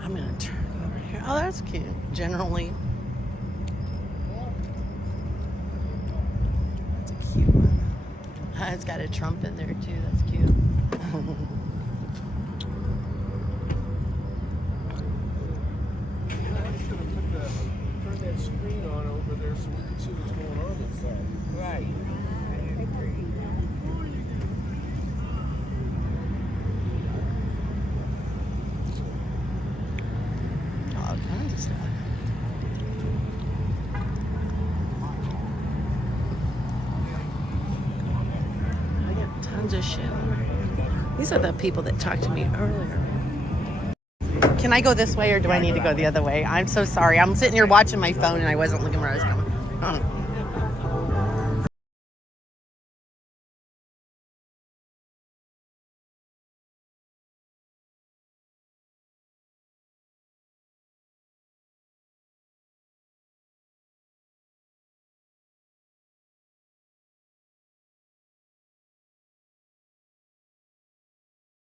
I'm gonna turn over here. Oh, that's cute. Generally, that's a cute one. It's got a Trump in there too. That's cute. Turn that screen on over there so we can see what's going on inside. Right. All kinds of stuff. I get tons of shit. These are the people that talked to me earlier. Can I go this way or do I need to go the other way? I'm so sorry. I'm sitting here watching my phone and I wasn't looking where I was going.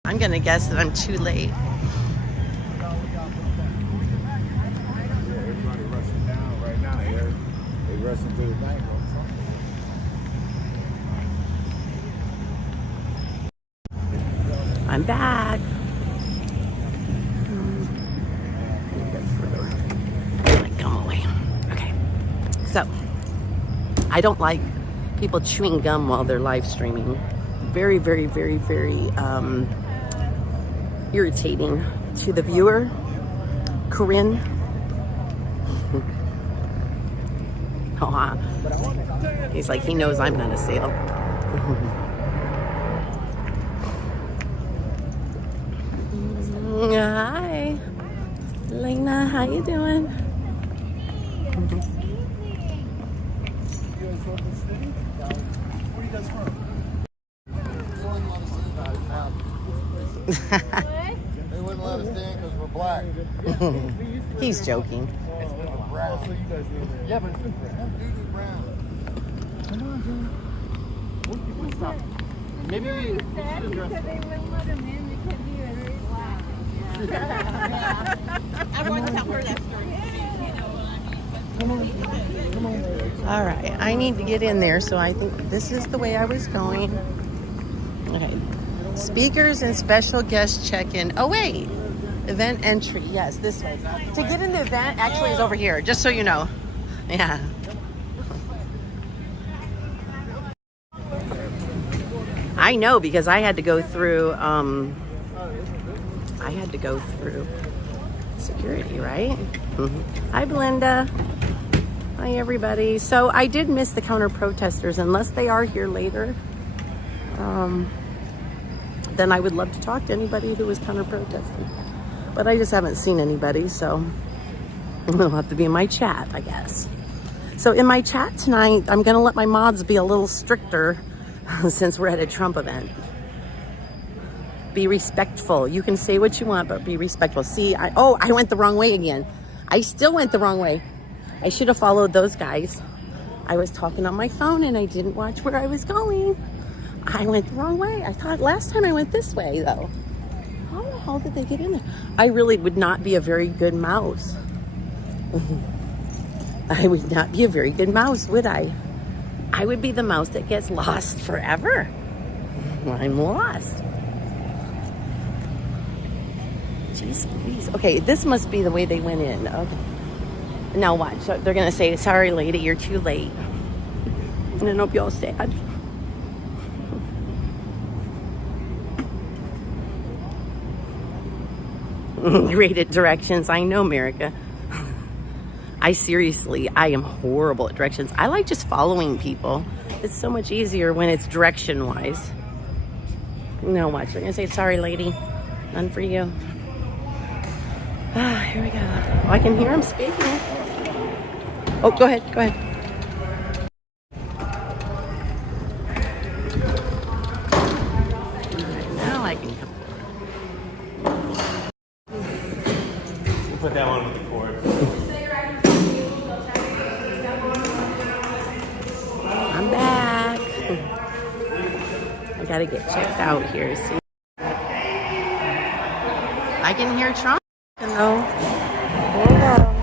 I'm going to guess that I'm too late. Everybody rushing down right now. They rushing to the bank. I'm back. Gum away. Okay. So, I don't like people chewing gum while they're live streaming. Very, very, very, very irritating to the viewer. Corinne. He's like, he knows I'm not a sale. Hi, Lena, how you doing? Where you guys from? They wouldn't let us in because we're black. He's joking. We're brown. So you guys live there. Yeah, but it's brown. Brown. Come on, dude. We'll stop. Maybe we should address they wouldn't let him in because he was black. I'm going to tell her that story. Come on. Come on. All right, I need to get in there, so I think this is the way I was going. Okay, speakers and special guest check-in. Oh wait, event entry. Yes, this way. To get in the event, actually, is over here. Just so you know. Yeah. I know because I had to go through. I had to go through security, right? Hi, Belinda. Hi, everybody. So I did miss the counter protesters. Unless they are here later, then I would love to talk to anybody who was counter protesting. But I just haven't seen anybody, so it'll have to be in my chat, I guess. So in my chat tonight, I'm going to let my mods be a little stricter since we're at a Trump event. Be respectful. You can say what you want, but be respectful. See, I went the wrong way again. I still went the wrong way. I should have followed those guys. I was talking on my phone and I didn't watch where I was going. I went the wrong way. I thought last time I went this way, though. How the hell did they get in there? I really would not be a very good mouse. I would not be a very good mouse, would I? I would be the mouse that gets lost forever. I'm lost. Jeez Louise. Okay, this must be the way they went in. Okay. Now watch. So they're going to say, sorry, lady, you're too late. And I hope you're all sad. Great at directions. I know, America. I am horrible at directions. I like just following people. It's so much easier when it's direction-wise. Now watch. They're going to say, sorry, lady. None for you. Ah, here we go. Oh, I can hear him speaking. Oh, go ahead. Go ahead. Now I can come. We'll put that one with the cord. I'm back. I gotta get checked out here. See? I can hear Trump. No. Hold on.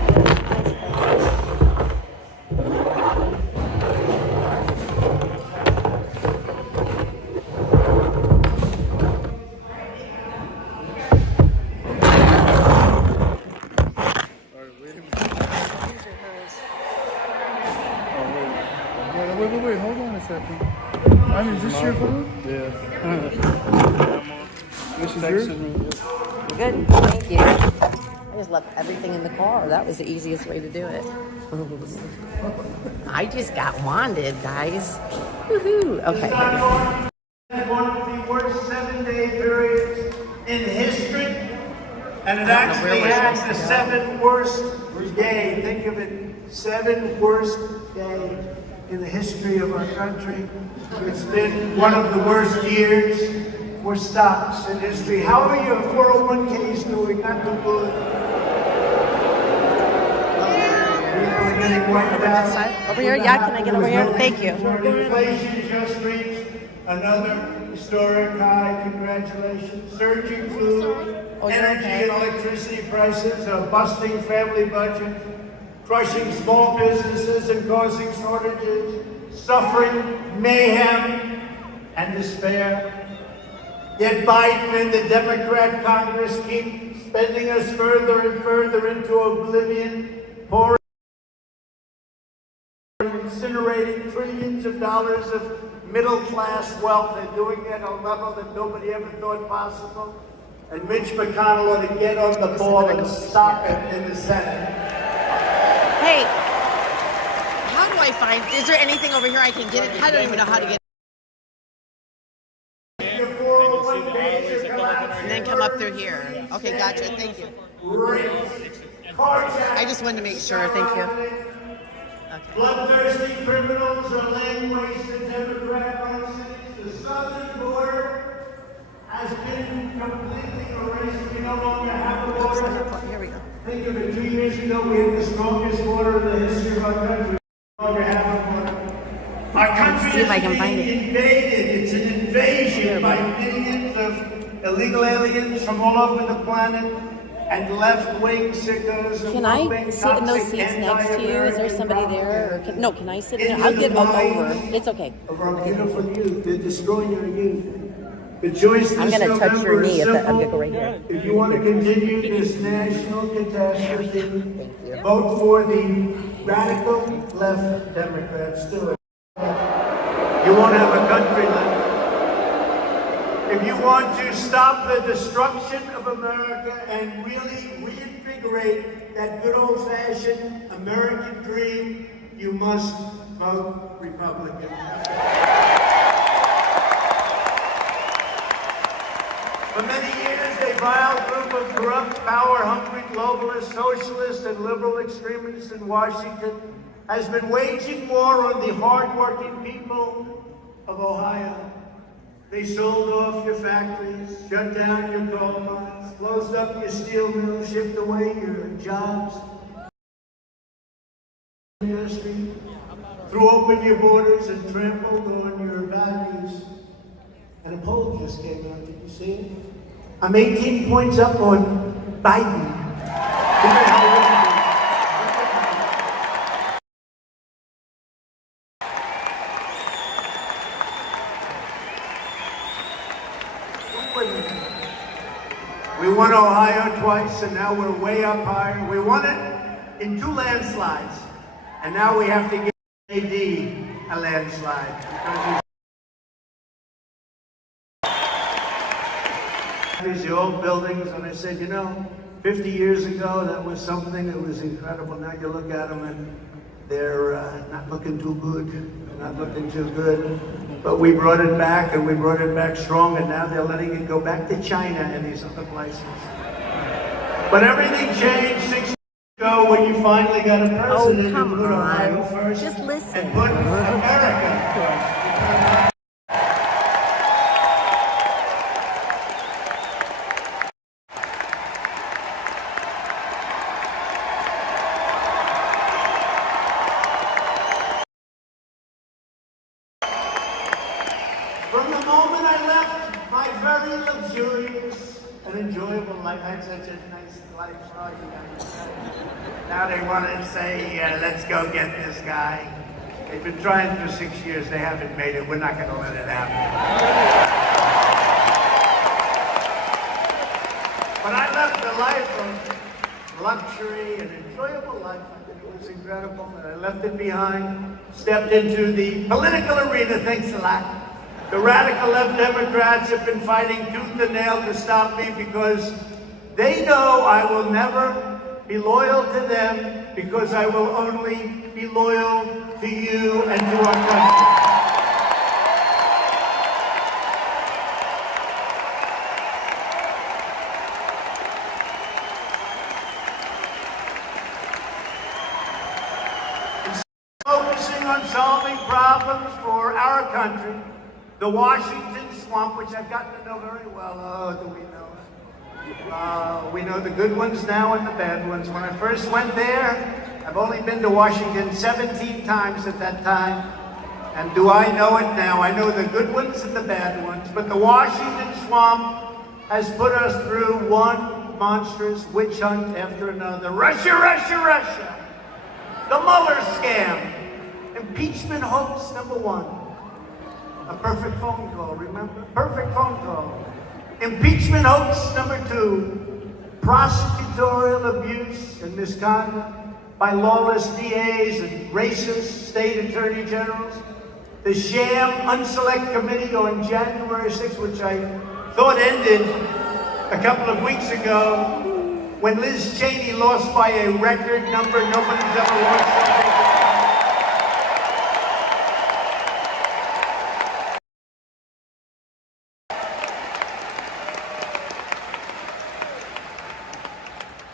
Wait, hold on a second. I mean, is this your phone? Yeah. This is yours? Good. Thank you. I just left everything in the car. That was the easiest way to do it. I just got wanded, guys. Woohoo. Okay. One of the worst 7-day periods in history, and it actually had the 7th worst day. Think of it, 7th worst day in the history of our country. It's been one of the worst years for stocks in history. How are your 401ks doing? Not too good. People are getting wiped out. Over here? Yeah, can I get over here? Thank you. Inflation just reached another historic high. Congratulations. Surging food, energy, and electricity prices are busting family budgets, crushing small businesses and causing shortages, suffering, mayhem, and despair. Yet Biden and the Democrat Congress keep spending us further and further into oblivion, pouring, incinerating trillions of dollars of middle-class wealth. They're doing it at a level that nobody ever thought possible. And Mitch McConnell ought to get on the ball and stop it in the Senate. Hey, how do I find, is there anything over here I can get it? I don't even know how to get it. And then come up through here. Okay, gotcha. Thank you. I just wanted to make sure. Thank you. Okay. Bloodthirsty criminals are laying waste to Democrat-run cities. The southern border has been completely erased. We no longer have a border. Here we go. Think of it, 2 years ago we had the strongest border in the history of our country. We no longer have a border. Our country see if I can is find being it. invaded. It's an invasion by millions of illegal aliens from all over the planet and left-wing sickos. Can I sit in those seats next to you? Is there somebody there? Or no, can I sit in there? I'll get over. It's okay. Of our beautiful youth. They're destroying our youth. The choice I'm this going to touch your November is knee if I'm simple. going to go right here. If you want to continue this national catastrophe, vote for the radical left Democrats. Do it. You won't have a country left. If you want to stop the destruction of America and really reinvigorate that good old-fashioned American dream, you must vote Republican. For many years, a vile group of corrupt, power-hungry globalists, socialists, and liberal extremists in Washington has been waging war on the hard-working people of Ohio. They sold off your factories, shut down your coal mines, closed up your steel mills, shipped away your jobs, industry, threw open your borders and trampled on your values. And a poll just came out. Did you see it? I'm 18 points up on Biden. We won Ohio twice, and now we're way up higher. We won it in 2 landslides, and now we have to give AD a landslide. These old buildings, and I said, 50 years ago, that was something that was incredible. Now you look at them, and they're not looking too good. They're not looking too good. But we brought it back, and we brought it back strong, and now they're letting it go back to China and these other places. But everything changed 6 years ago when you finally got a president who put Ohio first. Just listen. And put America first. From the moment I left my very luxurious and an enjoyable life. I had such a nice life. Oh, you guys. Now they want to say, let's go get this guy. They've been trying for 6 years. They haven't made it. We're not going to let it happen. But I left a life of luxury and enjoyable life. It was incredible. And I left it behind, stepped into the political arena. Thanks a lot. The radical left Democrats have been fighting tooth and nail to stop me because they know I will never be loyal to them, because I will only be loyal to you and to our country. Focusing on solving problems for our country, the Washington swamp, which I've gotten to know very well. Oh, do we know it? We know the good ones now and the bad ones. When I first went there, I've only been to Washington 17 times at that time. And do I know it now? I know the good ones and the bad ones. But the Washington swamp has put us through one monstrous witch hunt after another. Russia, Russia, Russia. The Mueller scam. Impeachment hoax number one. A perfect phone call, remember? Perfect phone call. Impeachment hoax number two. Prosecutorial abuse and misconduct by lawless DAs and racist state attorney generals. The sham unselect committee on January 6th, which I thought ended a couple of weeks ago when Liz Cheney lost by a record number. Nobody's ever lost something.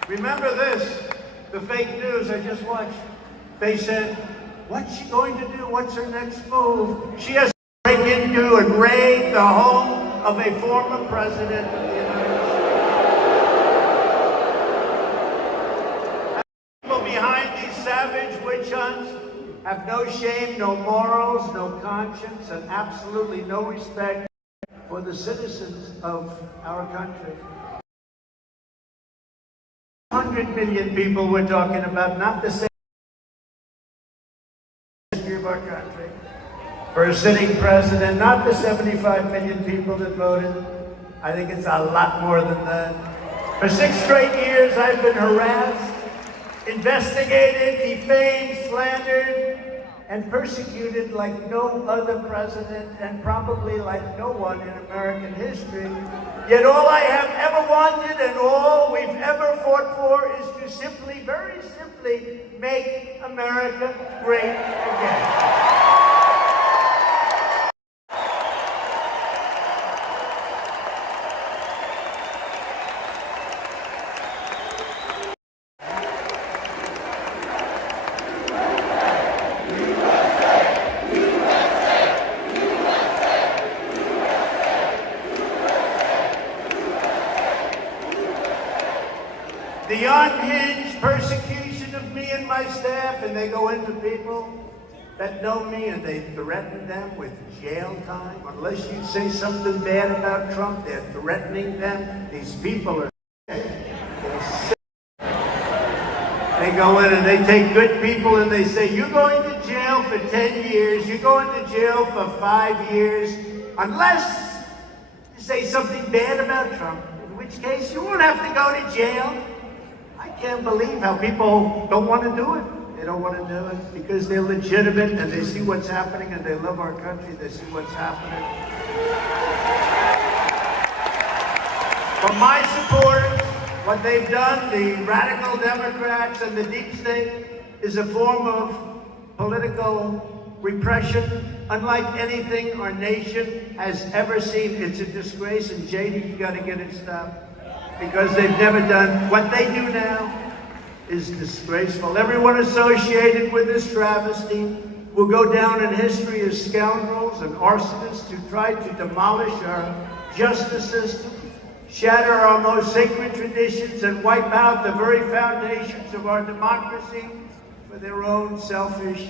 Remember this, the fake news I just watched. They said, what's she going to do? What's her next move? She has to break into and raid the home of a former president of the United States. People behind these savage witch hunts have no shame, no morals, no conscience, and absolutely no respect for the citizens of our country. 100 million people we're talking about, not the same history of our country. For a sitting president, not the 75 million people that voted. I think it's a lot more than that. For 6 straight years, I've been harassed, investigated, defamed, slandered, and persecuted like no other president, and probably like no one in American history. Yet all I have ever wanted and all we've ever fought for is to simply, very simply, make America great again. The unhinged persecution of me and my staff, and they go into people that know me and they threaten them with jail time. Unless you say something bad about Trump, they're threatening them. These people are sick. They're sick. They go in and they take good people and they say, you're going to jail for 10 years, you're going to jail for 5 years, unless you say something bad about Trump, in which case you won't have to go to jail. I can't believe how people don't want to do it. They don't want to do it because they're legitimate and they see what's happening and they love our country. They see what's happening. For my supporters, what they've done, the radical Democrats and the deep state, is a form of political repression unlike anything our nation has ever seen. It's a disgrace, and JD, you got to get it stopped. Because they've never done, what they do now is disgraceful. Everyone associated with this travesty will go down in history as scoundrels and arsonists who tried to demolish our justice system, shatter our most sacred traditions, and wipe out the very foundations of our democracy for their own selfish,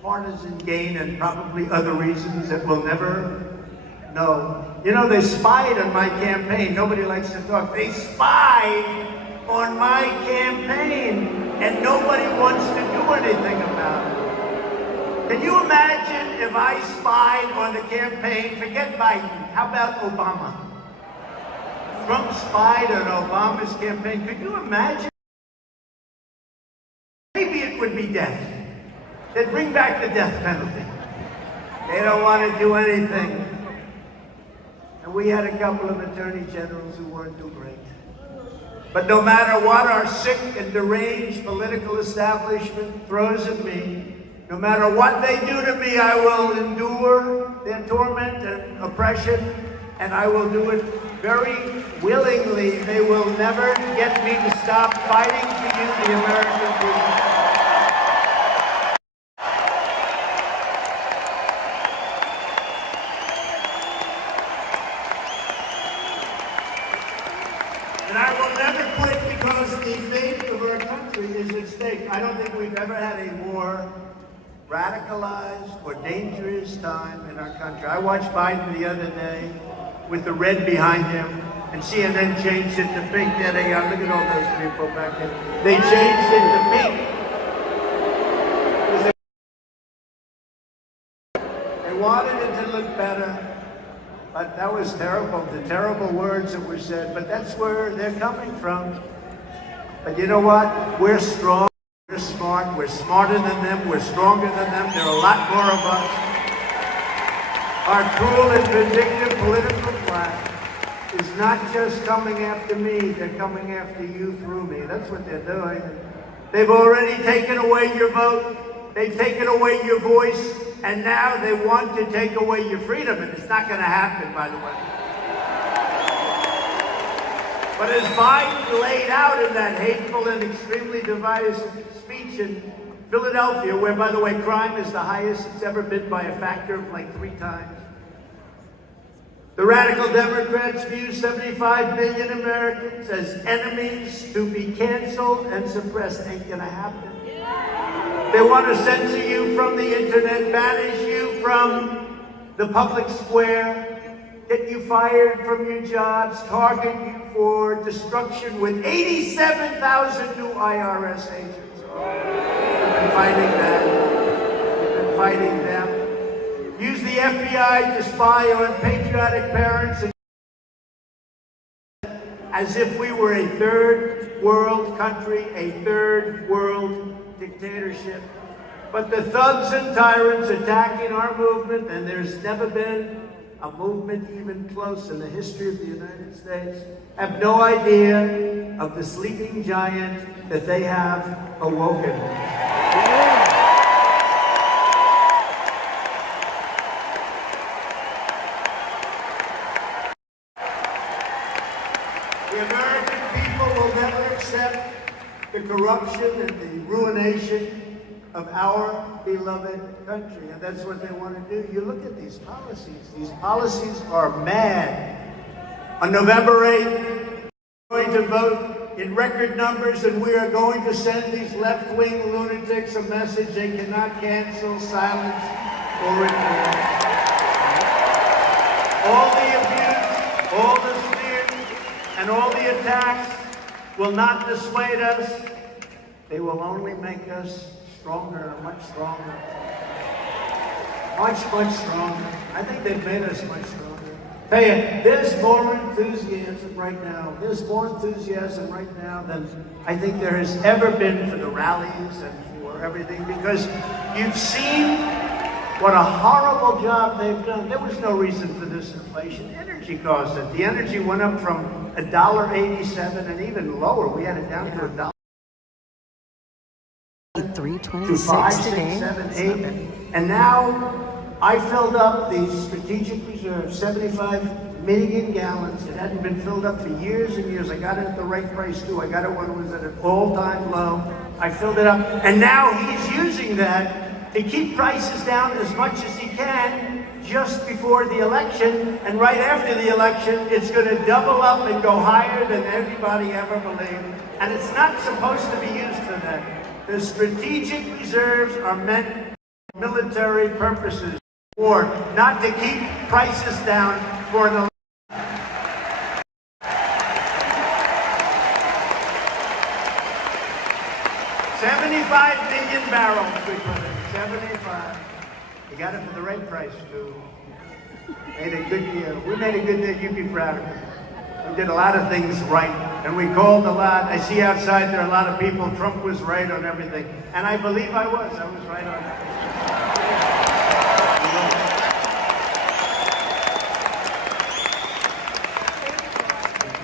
partisan gain and probably other reasons that will never No. You know, they spied on my campaign. Nobody likes to talk. They spied on my campaign, and nobody wants to do anything about it. Can you imagine if I spied on the campaign? Forget Biden. How about Obama? Trump spied on Obama's campaign. Could you imagine? Maybe it would be death. They'd bring back the death penalty. They don't want to do anything. And we had a couple of attorney generals who weren't too great. But no matter what our sick and deranged political establishment throws at me, no matter what they do to me, I will endure their torment and oppression, and I will do it very willingly. They will never get me to stop fighting for you, the American people. And I will never quit because the fate of our country is at stake. I don't think we've ever had a more radicalized or dangerous time in our country. I watched Biden the other day with the red behind him, and CNN changed it to pink. There they are. Look at all those people back there. They changed it to pink. They wanted it to look better. But that was terrible, the terrible words that were said. But that's where they're coming from. But you know what? We're strong, we're smart, we're smarter than them, we're stronger than them. There are a lot more of us. Our cruel and vindictive political class is not just coming after me, they're coming after you through me. That's what they're doing. They've already taken away your vote. They've taken away your voice. And now they want to take away your freedom, and it's not going to happen, by the way. But as Biden laid out in that hateful and extremely divisive speech in Philadelphia, where, by the way, crime is the highest it's ever been by a factor of like 3 times, the radical Democrats view 75 million Americans as enemies to be canceled and suppressed. Ain't going to happen. They want to censor you from the internet, banish you from the public square, get you fired from your jobs, target you for destruction with 87,000 new IRS agents. We've been fighting that. We've been fighting them. Use the FBI to spy on patriotic parents as if we were a third world country, a third world dictatorship. But the thugs and tyrants attacking our movement, and there's never been a movement even close in the history of the United States, have no idea of the sleeping giant that they have awoken. The American people will never accept the corruption and the ruination of our beloved country. And that's what they want to do. You look at these policies. These policies are mad. On November 8th, we're going to vote in record numbers, and we are going to send these left-wing lunatics a message they cannot cancel, silence, or ignore. All the abuse, all the smears, and all the attacks will not dissuade us. They will only make us stronger, much stronger. Much, much stronger. I think they've made us much stronger. Tell you, there's more enthusiasm right now. There's more enthusiasm right now than I think there has ever been for the rallies and for everything, because you've seen what a horrible job they've done. There was no reason for this inflation. Energy caused it. The energy went up from $1.87 and even lower. We had it down to $1. To 326 5, 6, today. 7, 8, and now I filled up the strategic reserve, 75 million gallons. It hadn't been filled up for years and years. I got it at the right price too. I got it when it was at an all-time low. I filled it up, and now he's using that to keep prices down as much as he can just before the election, and right after the election, it's going to double up and go higher than anybody ever believed. And it's not supposed to be used for that. The strategic reserves are meant for military purposes, or not to keep prices down for an 75 million barrels we put in. 75. You got it for the right price, too. Made a good deal. We made a good deal. You'd be proud of me. We did a lot of things right, and we called a lot. I see outside there are a lot of people. Trump was right on everything, and I believe I was. I was right on everything.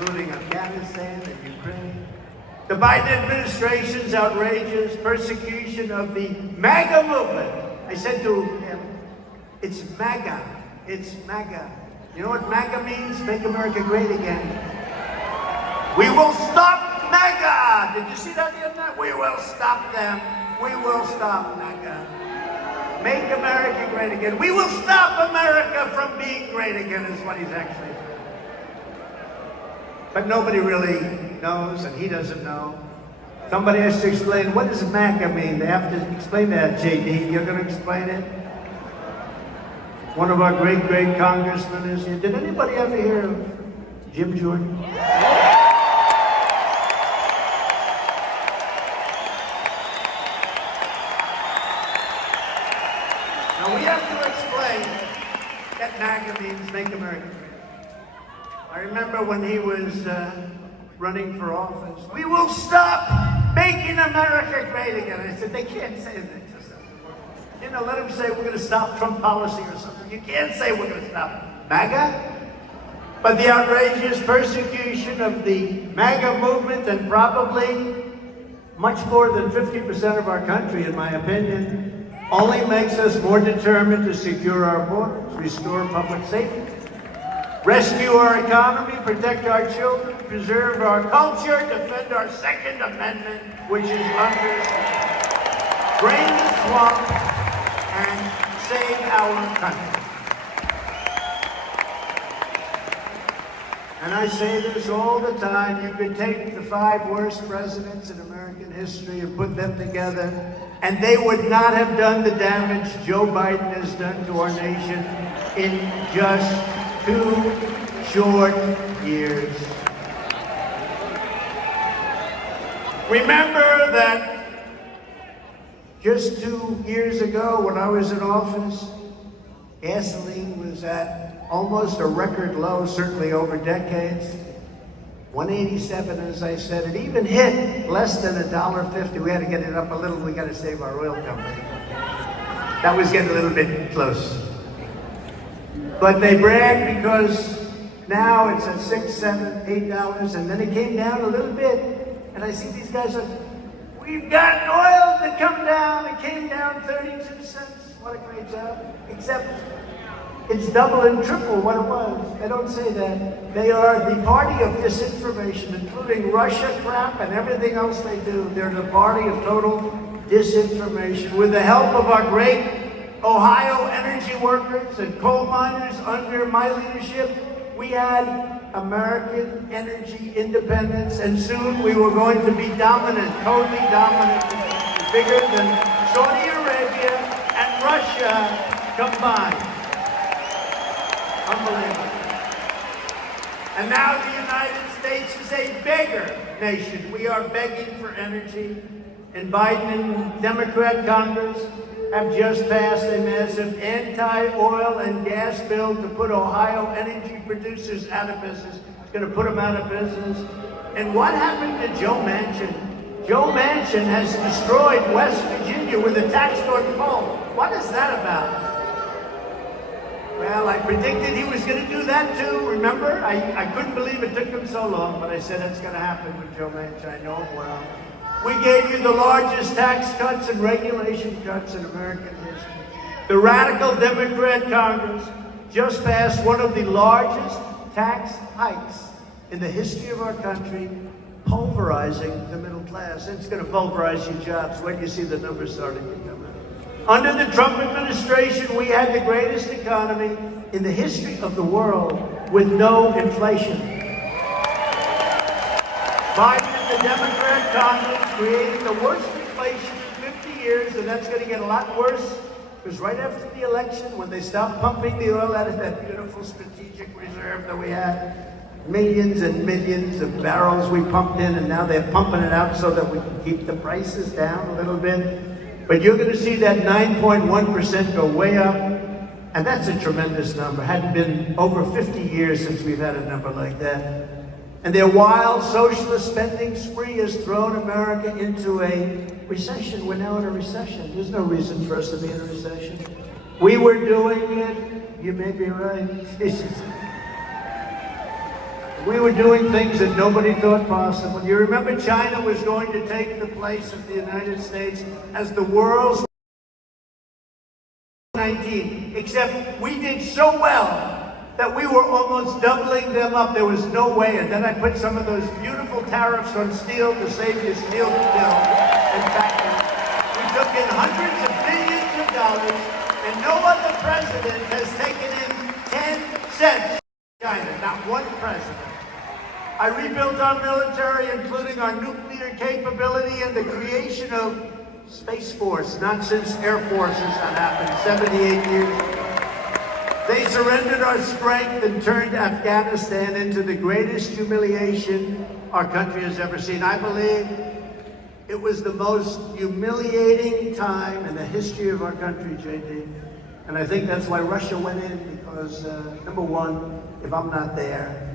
Including Afghanistan and Ukraine. The Biden administration's outrageous persecution of the MAGA movement. I said to him, it's MAGA. It's MAGA. You know what MAGA means? Make America Great Again. We will stop MAGA. Did you see that the other night? We will stop them. We will stop MAGA. Make America Great Again. We will stop America from being great again is what he's actually saying. But nobody really knows, and he doesn't know. Somebody has to explain, what does MAGA mean? They have to explain that, JD. You're going to explain it? One of our great congressmen is here. Did anybody ever hear of Jim Jordan? Now we have to explain that MAGA means Make America Great. I remember when he was running for office, we will stop making America great again. I said, they can't say that. You know, let them say we're going to stop Trump policy or something. You can't say we're going to stop MAGA. But the outrageous persecution of the MAGA movement, and probably much more than 50% of our country, in my opinion, only makes us more determined to secure our borders, restore public safety, rescue our economy, protect our children, preserve our culture, defend our Second Amendment, which is under attack, drain the swamp, and save our country. And I say this all the time, you could take the 5 worst presidents in American history and put them together, and they would not have done the damage Joe Biden has done to our nation in just 2 short years. Remember that just 2 years ago when I was in office, gasoline was at almost a record low, certainly over decades. 187, as I said. It even hit less than $1.50. We had to get it up a little. We got to save our oil company. That was getting a little bit close. But they brag because now it's at $6, $7, $8, and then it came down a little bit. And I see these guys are, we've got oil to come down. It came down 32 cents. What a great job. Except it's double and triple what it was. They don't say that. They are the party of disinformation, including Russia crap and everything else they do. They're the party of total disinformation. With the help of our great Ohio energy workers and coal miners under my leadership, we had American energy independence, and soon we were going to be dominant, totally dominant, bigger than Saudi Arabia and Russia combined. Unbelievable. And now the United States is a beggar nation. We are begging for energy. And Biden and Democrat Congress have just passed a massive anti-oil and gas bill to put Ohio energy producers out of business. It's going to put them out of business. And what happened to Joe Manchin? Joe Manchin has destroyed West Virginia with a tax on coal. What is that about? Well, I predicted he was going to do that too, remember? I couldn't believe it took him so long, but I said it's going to happen with Joe Manchin. I know it well. We gave you the largest tax cuts and regulation cuts in American history. The radical Democrat Congress just passed one of the largest tax hikes in the history of our country, pulverizing the middle class. It's going to pulverize your jobs. When you see the numbers starting to come out. Under the Trump administration, we had the greatest economy in the history of the world with no inflation. Biden and the Democrat Congress created the worst inflation in 50 years, and that's going to get a lot worse was right after the election when they stopped pumping the oil out of that beautiful strategic reserve that we had. Millions and millions of barrels we pumped in, and now they're pumping it out so that we can keep the prices down a little bit. But you're going to see that 9.1% go way up, and that's a tremendous number. Hadn't been over 50 years since we've had a number like that. And their wild socialist spending spree has thrown America into a recession. We're now in a recession. There's no reason for us to be in a recession. We were doing it. You may be right. We were doing things that nobody thought possible. You remember China was going to take the place of the United States as the world's 19, except we did so well that we were almost doubling them up. There was no way. And then I put some of those beautiful tariffs on steel to save your steel bill. In fact, we took in hundreds of billions of dollars, and no other president has taken in 10 cents. China, not one president. I rebuilt our military, including our nuclear capability and the creation of Space Force, not since Air Forces that happened 78 years ago. They surrendered our strength and turned Afghanistan into the greatest humiliation our country has ever seen. I believe it was the most humiliating time in the history of our country, JD. And I think that's why Russia went in, because number one, if I'm not there,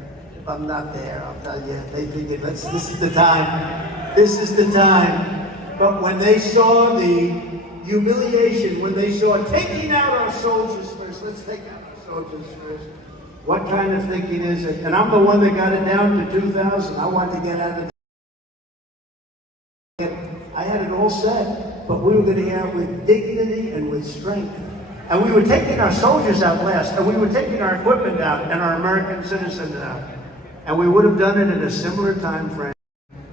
I'll tell you, they think this is the time. This is the time. But when they saw the humiliation, when they saw taking out our soldiers first, let's take out our soldiers first. What kind of thinking is it? And I'm the one that got it down to 2,000. I wanted to get out of it. I had it all set, but we were going to get out with dignity and with strength. And we were taking our soldiers out last, and we were taking our equipment out and our American citizens out. And we would have done it in a similar time frame.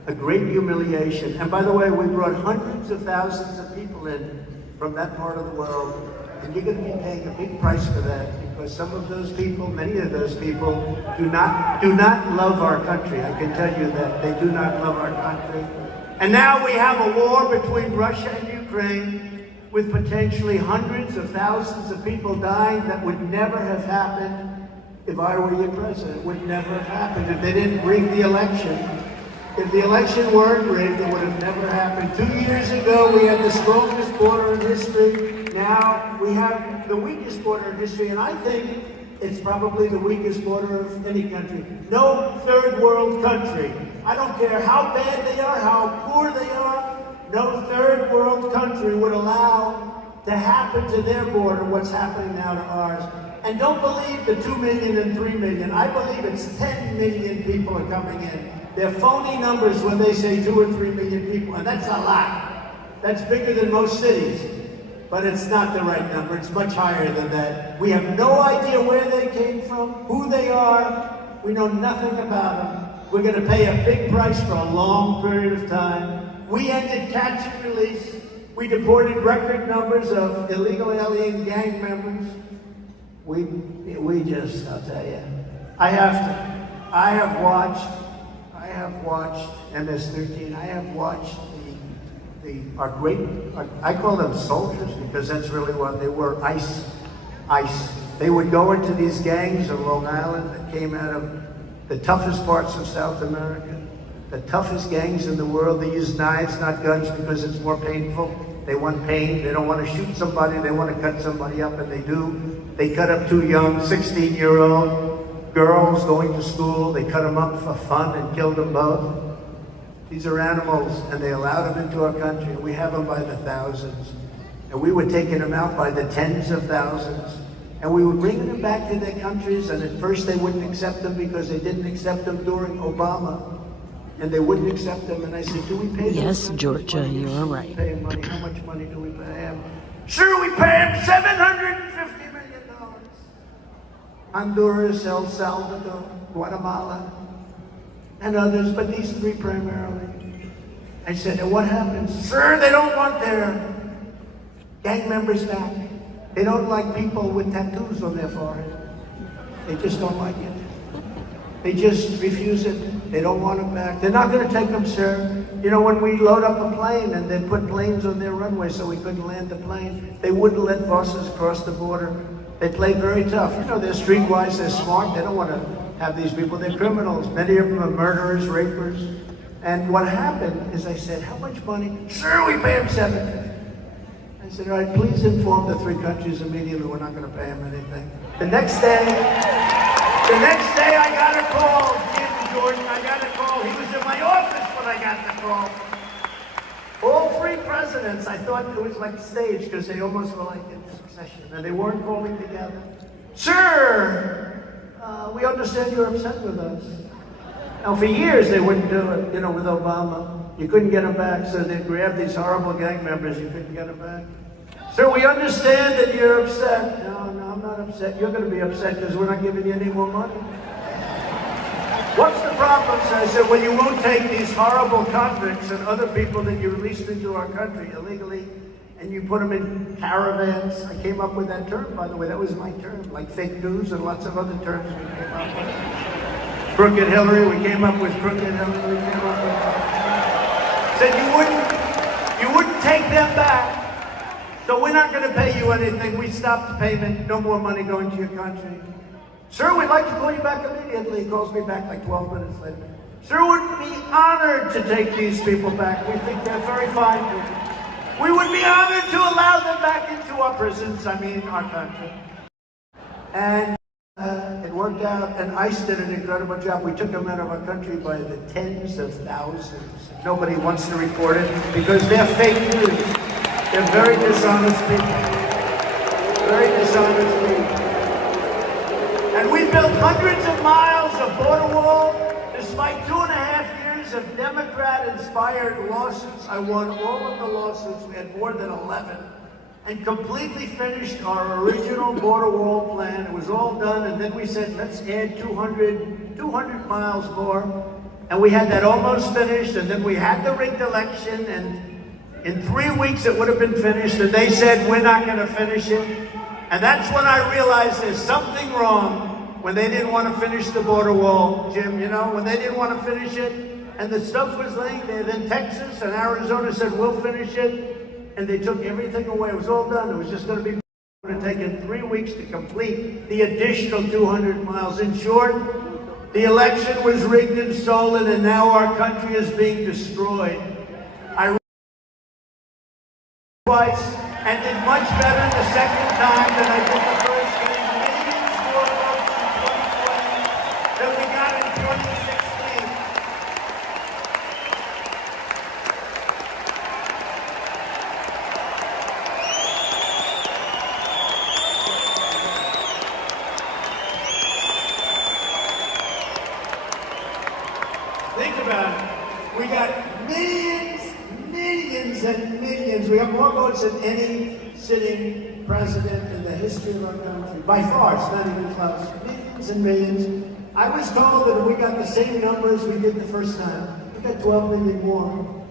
A great humiliation. And by the way, we brought hundreds of thousands of people in from that part of the world. And you're going to be paying a big price for that, because some of those people, many of those people, do not love our country. I can tell you that. They do not love our country. And now we have a war between Russia and Ukraine, with potentially hundreds of thousands of people dying that would never have happened if I were your president. Would never have happened if they didn't rig the election. If the election weren't rigged, it would have never happened. 2 years ago, we had the strongest border in history. Now we have the weakest border in history, and I think it's probably the weakest border of any country. No third world country, I don't care how bad they are, how poor they are, no third world country would allow to happen to their border what's happening now to ours. And don't believe the 2 million and 3 million. I believe it's 10 million people are coming in. They're phony numbers when they say 2 or 3 million people, and that's a lot. That's bigger than most cities, but it's not the right number. It's much higher than that. We have no idea where they came from, who they are. We know nothing about them. We're going to pay a big price for a long period of time. We ended catch and release. We deported record numbers of illegal alien gang members. We just, I'll tell you, I have watched MS-13. I have watched our great, I call them soldiers because that's really what they were, ICE. They would go into these gangs of Long Island that came out of the toughest parts of South America, the toughest gangs in the world. They use knives, not guns, because it's more painful. They want pain. They don't want to shoot somebody. They want to cut somebody up, and they do. They cut up 2 young 16-year-old girls going to school. They cut them up for fun and killed them both. These are animals, and they allowed them into our country. We have them by the thousands. And we were taking them out by the tens of thousands. And we were bringing them back to their countries, and at first they wouldn't accept them because they didn't accept them during Obama. And they wouldn't accept them. And I said, do we pay them? Yes, Georgia, you are right. Pay them money. How much money do we pay them? Sure, we pay them $750 million. Honduras, El Salvador, Guatemala, and others, but these three primarily. I said, and what happens? Sir, they don't want their gang members back. They don't like people with tattoos on their forehead. They just don't like it. They just refuse it. They don't want them back. They're not going to take them, sir. You know, when we load up a plane and they put planes on their runway so we couldn't land the plane, they wouldn't let buses cross the border. They played very tough. You know, they're streetwise, they're smart. They don't want to have these people. They're criminals. Many of them are murderers, rapers. And what happened is I said, how much money? Sir, we pay them $750. I said, all right, please inform the 3 countries immediately we're not going to pay them anything. The next day I got a call, Jim Jordan, I got a call. He was in my office when I got the call. All 3 presidents, I thought it was like staged because they almost were like in succession and they weren't calling together. Sir, we understand you're upset with us. Now for years they wouldn't do it, you know, with Obama. You couldn't get them back, so they grabbed these horrible gang members, you couldn't get them back. Sir, we understand that you're upset. No, I'm not upset. You're going to be upset because we're not giving you any more money. What's the problem, sir? I said, well, you won't take these horrible convicts and other people that you released into our country illegally and you put them in caravans. I came up with that term, by the way. That was my term, like fake news and lots of other terms we came up with. Crooked Hillary, we came up with Crooked Hillary, we came up with... Said you wouldn't take them back. So we're not going to pay you anything. We stopped the payment. No more money going to your country. Sir, we'd like to call you back immediately. He calls me back like 12 minutes later. Sir, would be honored to take these people back. We think they're very fine people. We would be honored to allow them back into our prisons, our country. And it worked out, and ICE did an incredible job. We took them out of our country by the tens of thousands. Nobody wants to report it because they're fake news. They're very dishonest people. Very dishonest people. And we built hundreds of miles of border wall despite 2.5 years of Democrat-inspired lawsuits. I won all of the lawsuits. We had more than 11. And completely finished our original border wall plan. It was all done, and then we said, let's add 200 miles more. And we had that almost finished, and then we had the rigged election, and in 3 weeks it would have been finished, and they said, we're not going to finish it. And that's when I realized there's something wrong when they didn't want to finish the border wall, Jim, you know, when they didn't want to finish it, and the stuff was laying there. Then Texas and Arizona said, we'll finish it. And they took everything away. It was all done. It was just going to be. It would have taken 3 weeks to complete the additional 200 miles. In short, the election was rigged and stolen, and now our country is being destroyed. I twice and did much better the second time than I did the first, getting millions more votes in 2020 than we got in 2016. Think about it. We got millions and millions. We have more votes than any sitting president in the history of our country. By far, it's not even close. Millions and millions. I was told that if we got the same numbers we did the first time, we got 12 million more.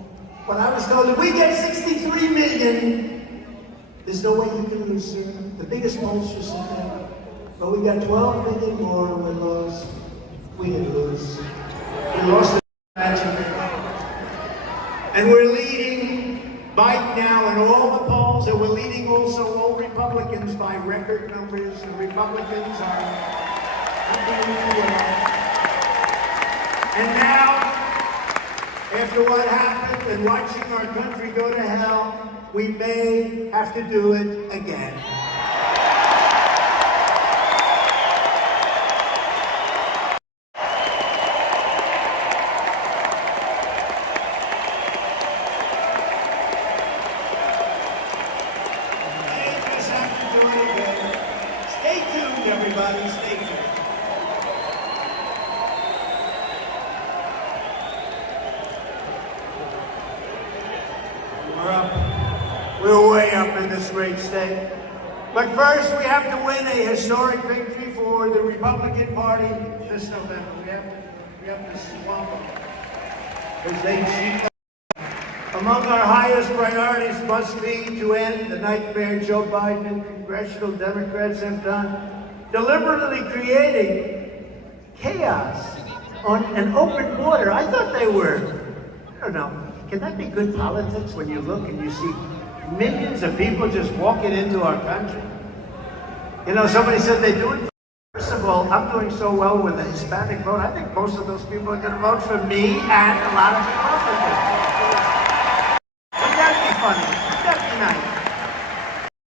But I was told if we get 63 million, there's no way you can lose, sir. The biggest polls just said that. But we got 12 million more, and we lost. We didn't lose. We lost the magic. And we're leading Biden now in all the polls, and we're leading also all Republicans by record numbers. The Republicans are unbelievable. And now, after what happened and watching our country go to hell, we may have to do it again. Stay tuned, everybody. Stay tuned. We're way up in this great state. But first, we have to win a historic victory for the Republican Party this November. We have to swamp them. Because they cheat. Among our highest priorities must be to end the nightmare Joe Biden and congressional Democrats have done, deliberately creating chaos on an open border. I thought they were, I don't know, can that be good politics when you look and you see millions of people just walking into our country? You know, somebody said they do it. First of all, I'm doing so well with the Hispanic vote. I think most of those people are going to vote for me and a lot of Republicans. Wouldn't that be funny? Wouldn't that be nice?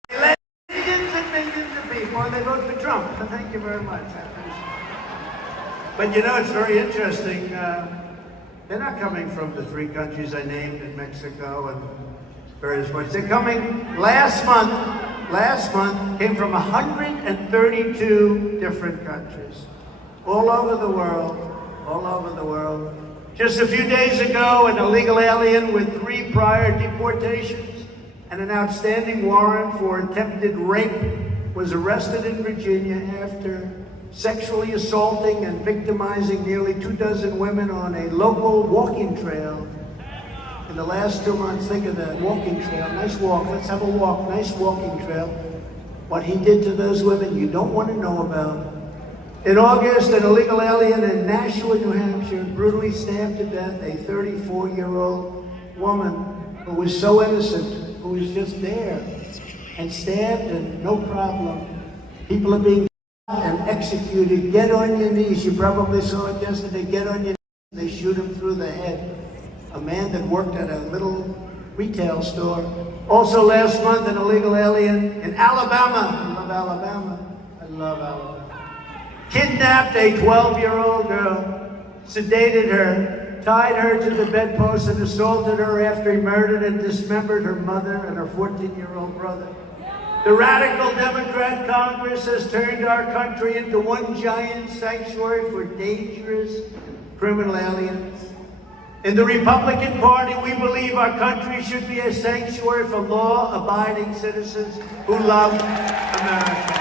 They let millions and millions of people and they vote for Trump. Thank you very much. I appreciate it. But you know, it's very interesting. They're not coming from the 3 countries I named in Mexico and various points. They're coming last month, came from 132 different countries, all over the world. Just a few days ago, an illegal alien with 3 prior deportations and an outstanding warrant for attempted rape was arrested in Virginia after sexually assaulting and victimizing nearly 24 women on a local walking trail. In the last 2 months, think of that, walking trail, nice walk, let's have a walk, nice walking trail. What he did to those women, you don't want to know about. In August, an illegal alien in Nashua, New Hampshire, brutally stabbed to death a 34-year-old woman who was so innocent, who was just there, and stabbed and no problem. People are being and executed. Get on your knees. You probably saw it yesterday. Get on your knees. They shoot him through the head. A man that worked at a little retail store. Also last month, an illegal alien in Alabama. I love Alabama. I love Alabama. Kidnapped a 12-year-old girl, sedated her, tied her to the bedpost and assaulted her after he murdered and dismembered her mother and her 14-year-old brother. The radical Democrat Congress has turned our country into one giant sanctuary for dangerous criminal aliens. In the Republican Party, we believe our country should be a sanctuary for law-abiding citizens who love America.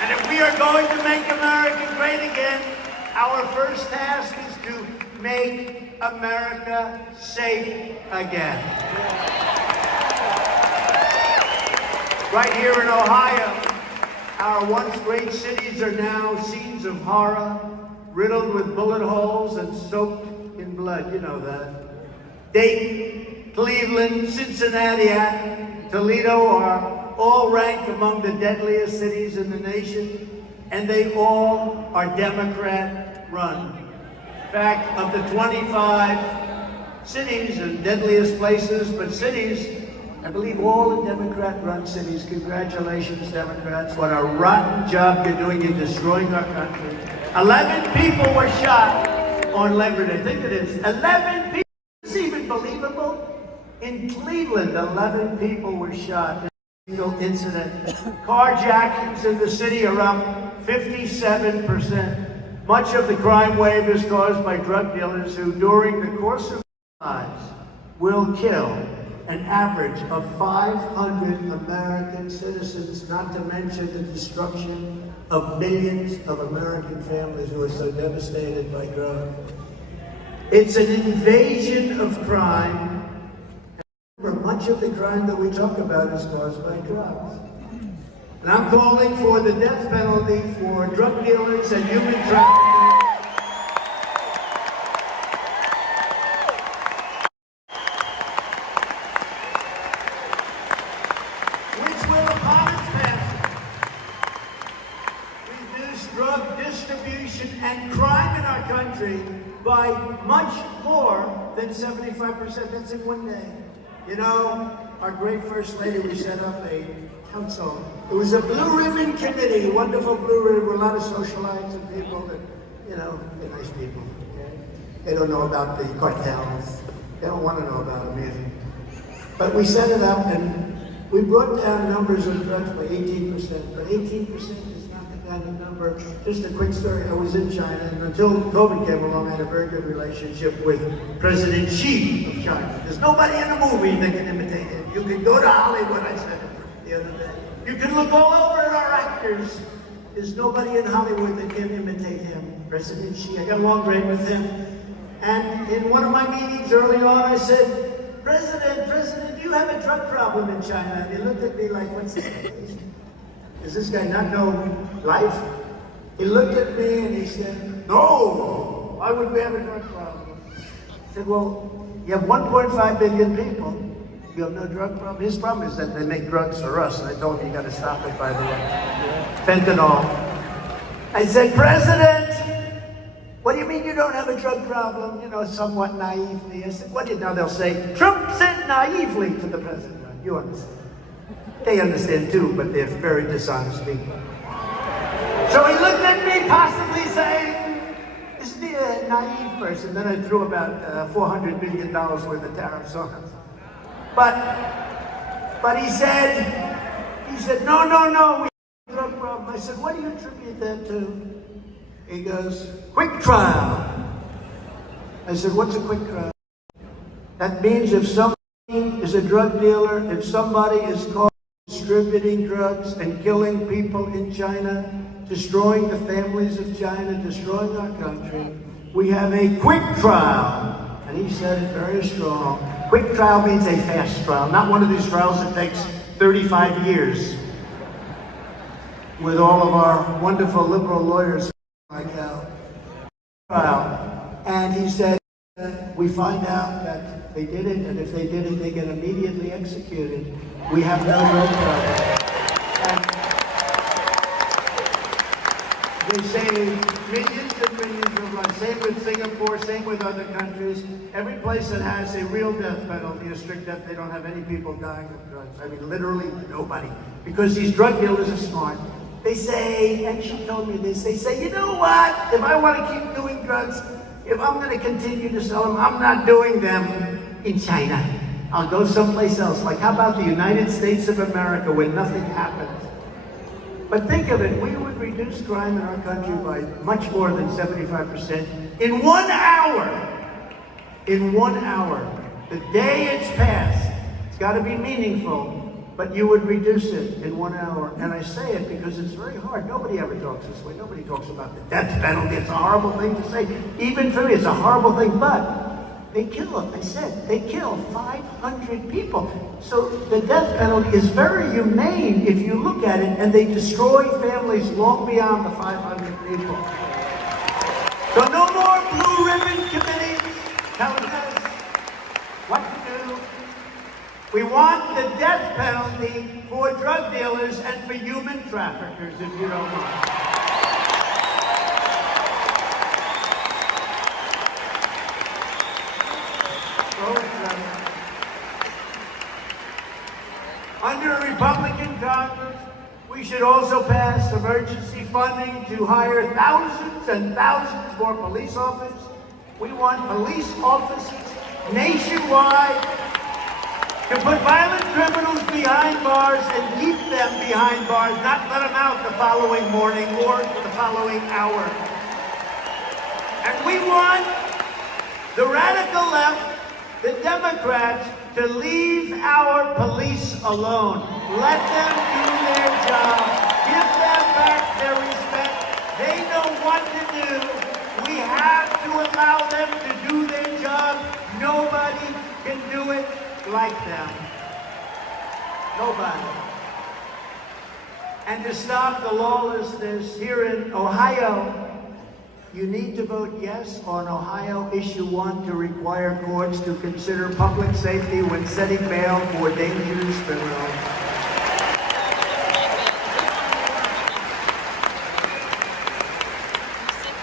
And if we are going to make America great again, our first task is to make America safe again. Right here in Ohio, our once great cities are now scenes of horror, riddled with bullet holes and soaked in blood. You know that. Dayton, Cleveland, Cincinnati, and Toledo are all ranked among the deadliest cities in the nation, and they all are Democrat-run. In fact, of the 25 cities and deadliest places, but cities, I believe all the Democrat-run cities. Congratulations, Democrats. What a rotten job you're doing in destroying our country. 11 people were shot on Labor Day. Think of this. 11 people. Is this even believable? In Cleveland, 11 people were shot in a single incident. Carjackings in the city are up 57%. Much of the crime wave is caused by drug dealers who, during the course of their lives, will kill an average of 500 American citizens, not to mention the destruction of millions of American families who are so devastated by drugs. It's an invasion of crime. And much of the crime that we talk about is caused by drugs. And I'm calling for the death penalty for drug dealers and human traffickers. Which will, upon its passage, reduce drug distribution and crime in our country by much more than 75%. That's in one day. You know, our great First Lady, we set up a council. It was a blue ribbon committee, wonderful blue ribbon, with a lot of socialites and people that, you know, they're nice people. Okay? They don't know about the cartels. They don't want to know about them either. But we set it up and we brought down numbers of drugs by 18%. But 18% is not the kind of number. Just a quick story. I was in China, and until COVID came along, I had a very good relationship with President Xi of China. There's nobody in the movie that can imitate him. You can go to Hollywood, I said the other day. You can look all over at our actors. There's nobody in Hollywood that can imitate him, President Xi. I got along great with him. And in one of my meetings early on, I said, President, do you have a drug problem in China? And he looked at me like, what's this? Does this guy not know life? He looked at me and he said, no, why would we have a drug problem? I said, well, you have 1.5 billion people. You have no drug problem? His problem is that they make drugs for us, and I told him you got to stop it, by the way. Fentanyl. I said, President, what do you mean you don't have a drug problem? You know, somewhat naively. I said, what do you know? They'll say, Trump said naively to the president. You understand. They understand too, but they're very dishonest people. So he looked at me, possibly saying, isn't he a naive person? Then I threw about $400 billion worth of tariffs on him. But he said, no, we have a drug problem. I said, what do you attribute that to? He goes, quick trial. I said, what's a quick trial? That means if somebody is a drug dealer, if somebody is caught distributing drugs and killing people in China, destroying the families of China, destroying our country, we have a quick trial. And he said it very strong. Quick trial means a fast trial, not one of these trials that takes 35 years with all of our wonderful liberal lawyers like that. Trial. And he said, we find out that they did it, and if they did it, they get immediately executed. We have no drug problem. They save millions and millions of lives. Same with Singapore, same with other countries. Every place that has a real death penalty, a strict death, they don't have any people dying of drugs. I mean, literally nobody. Because these drug dealers are smart. They say, and she told me this, they say, you know what? If I want to keep doing drugs, if I'm going to continue to sell them, I'm not doing them in China. I'll go someplace else. Like, how about the United States of America where nothing happens? But think of it, we would reduce crime in our country by much more than 75% in 1 hour. In 1 hour. The day it's passed, it's got to be meaningful, but you would reduce it in 1 hour. And I say it because it's very hard. Nobody ever talks this way. Nobody talks about the death penalty. It's a horrible thing to say. Even for me, it's a horrible thing, but they kill, I said, they kill 500 people. So the death penalty is very humane if you look at it, and they destroy families long beyond the 500 people. So no more blue ribbon committees telling us what to do. We want the death penalty for drug dealers and for human traffickers, if you don't mind. Under a Republican Congress, we should also pass emergency funding to hire thousands and thousands more police officers. We want police officers nationwide to put violent criminals behind bars and keep them behind bars, not let them out the following morning or the following hour. And we want the radical left, the Democrats, to leave our police alone. Let them do their job. Give them back their respect. They know what to do. We have to allow them to do their job. Nobody can do it like them. Nobody. And to stop the lawlessness here in Ohio, you need to vote yes on Ohio Issue 1 to require courts to consider public safety when setting bail for dangerous criminals.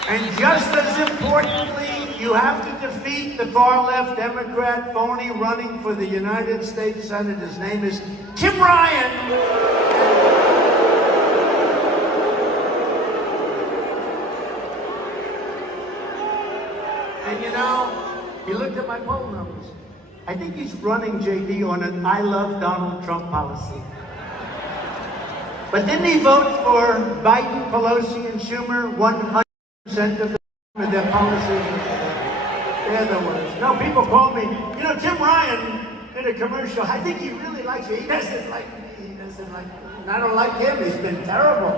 And just as importantly, you have to defeat the far-left Democrat phony running for the United States Senate. His name is Tim Ryan. And you know, he looked at my poll numbers. I think he's running JD on an I love Donald Trump policy. But didn't he vote for Biden, Pelosi, and Schumer 100% of their policies? They're the worst. No, people call me, you know, Tim Ryan did a commercial. I think he really likes you. He doesn't like me. He doesn't like me. I don't like him. He's been terrible.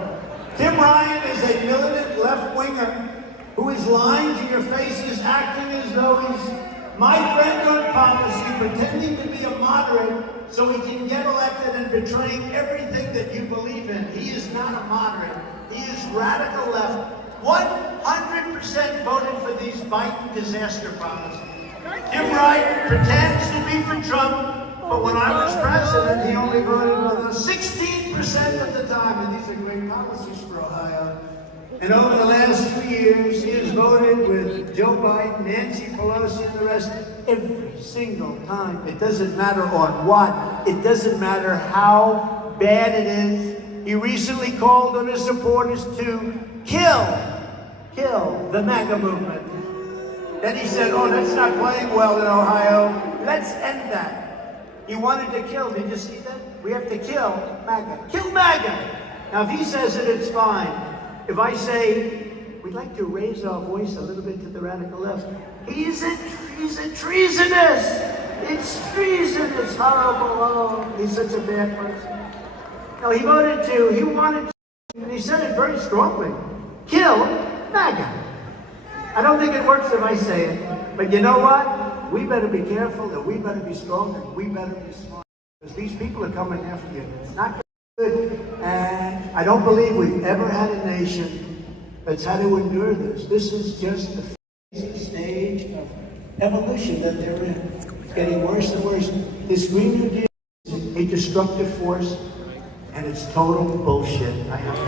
Tim Ryan is a militant left-winger who is lying to your faces, acting as though he's My friend on policy, pretending to be a moderate so he can get elected and betraying everything that you believe in. He is not a moderate. He is radical left. 100% voted for these Biden disaster policies. Jim Wright pretends to be for Trump, but when I was president, he only voted with us 16% of the time. And these are great policies for Ohio. And over the last 2 years, he has voted with Joe Biden, Nancy Pelosi, and the rest every single time. It doesn't matter on what. It doesn't matter how bad it is. He recently called on his supporters to kill the MAGA movement. Then he said, oh, that's not playing well in Ohio. Let's end that. He wanted to kill. Did you see that? We have to kill MAGA. Kill MAGA! Now, if he says it, it's fine. If I say, we'd like to raise our voice a little bit to the radical left, he's a treasonous. It's treason. It's horrible. Oh, he's such a bad person. No, he wanted to, and he said it very strongly, kill MAGA. I don't think it works if I say it, but you know what? We better be careful, and we better be strong, and we better be smart, because these people are coming after you. It's not good, and I don't believe we've ever had a nation that's had to endure this. This is just the stage of evolution that they're in. It's getting worse and worse. This Green New Deal is a destructive force, and it's total bullshit. I have to.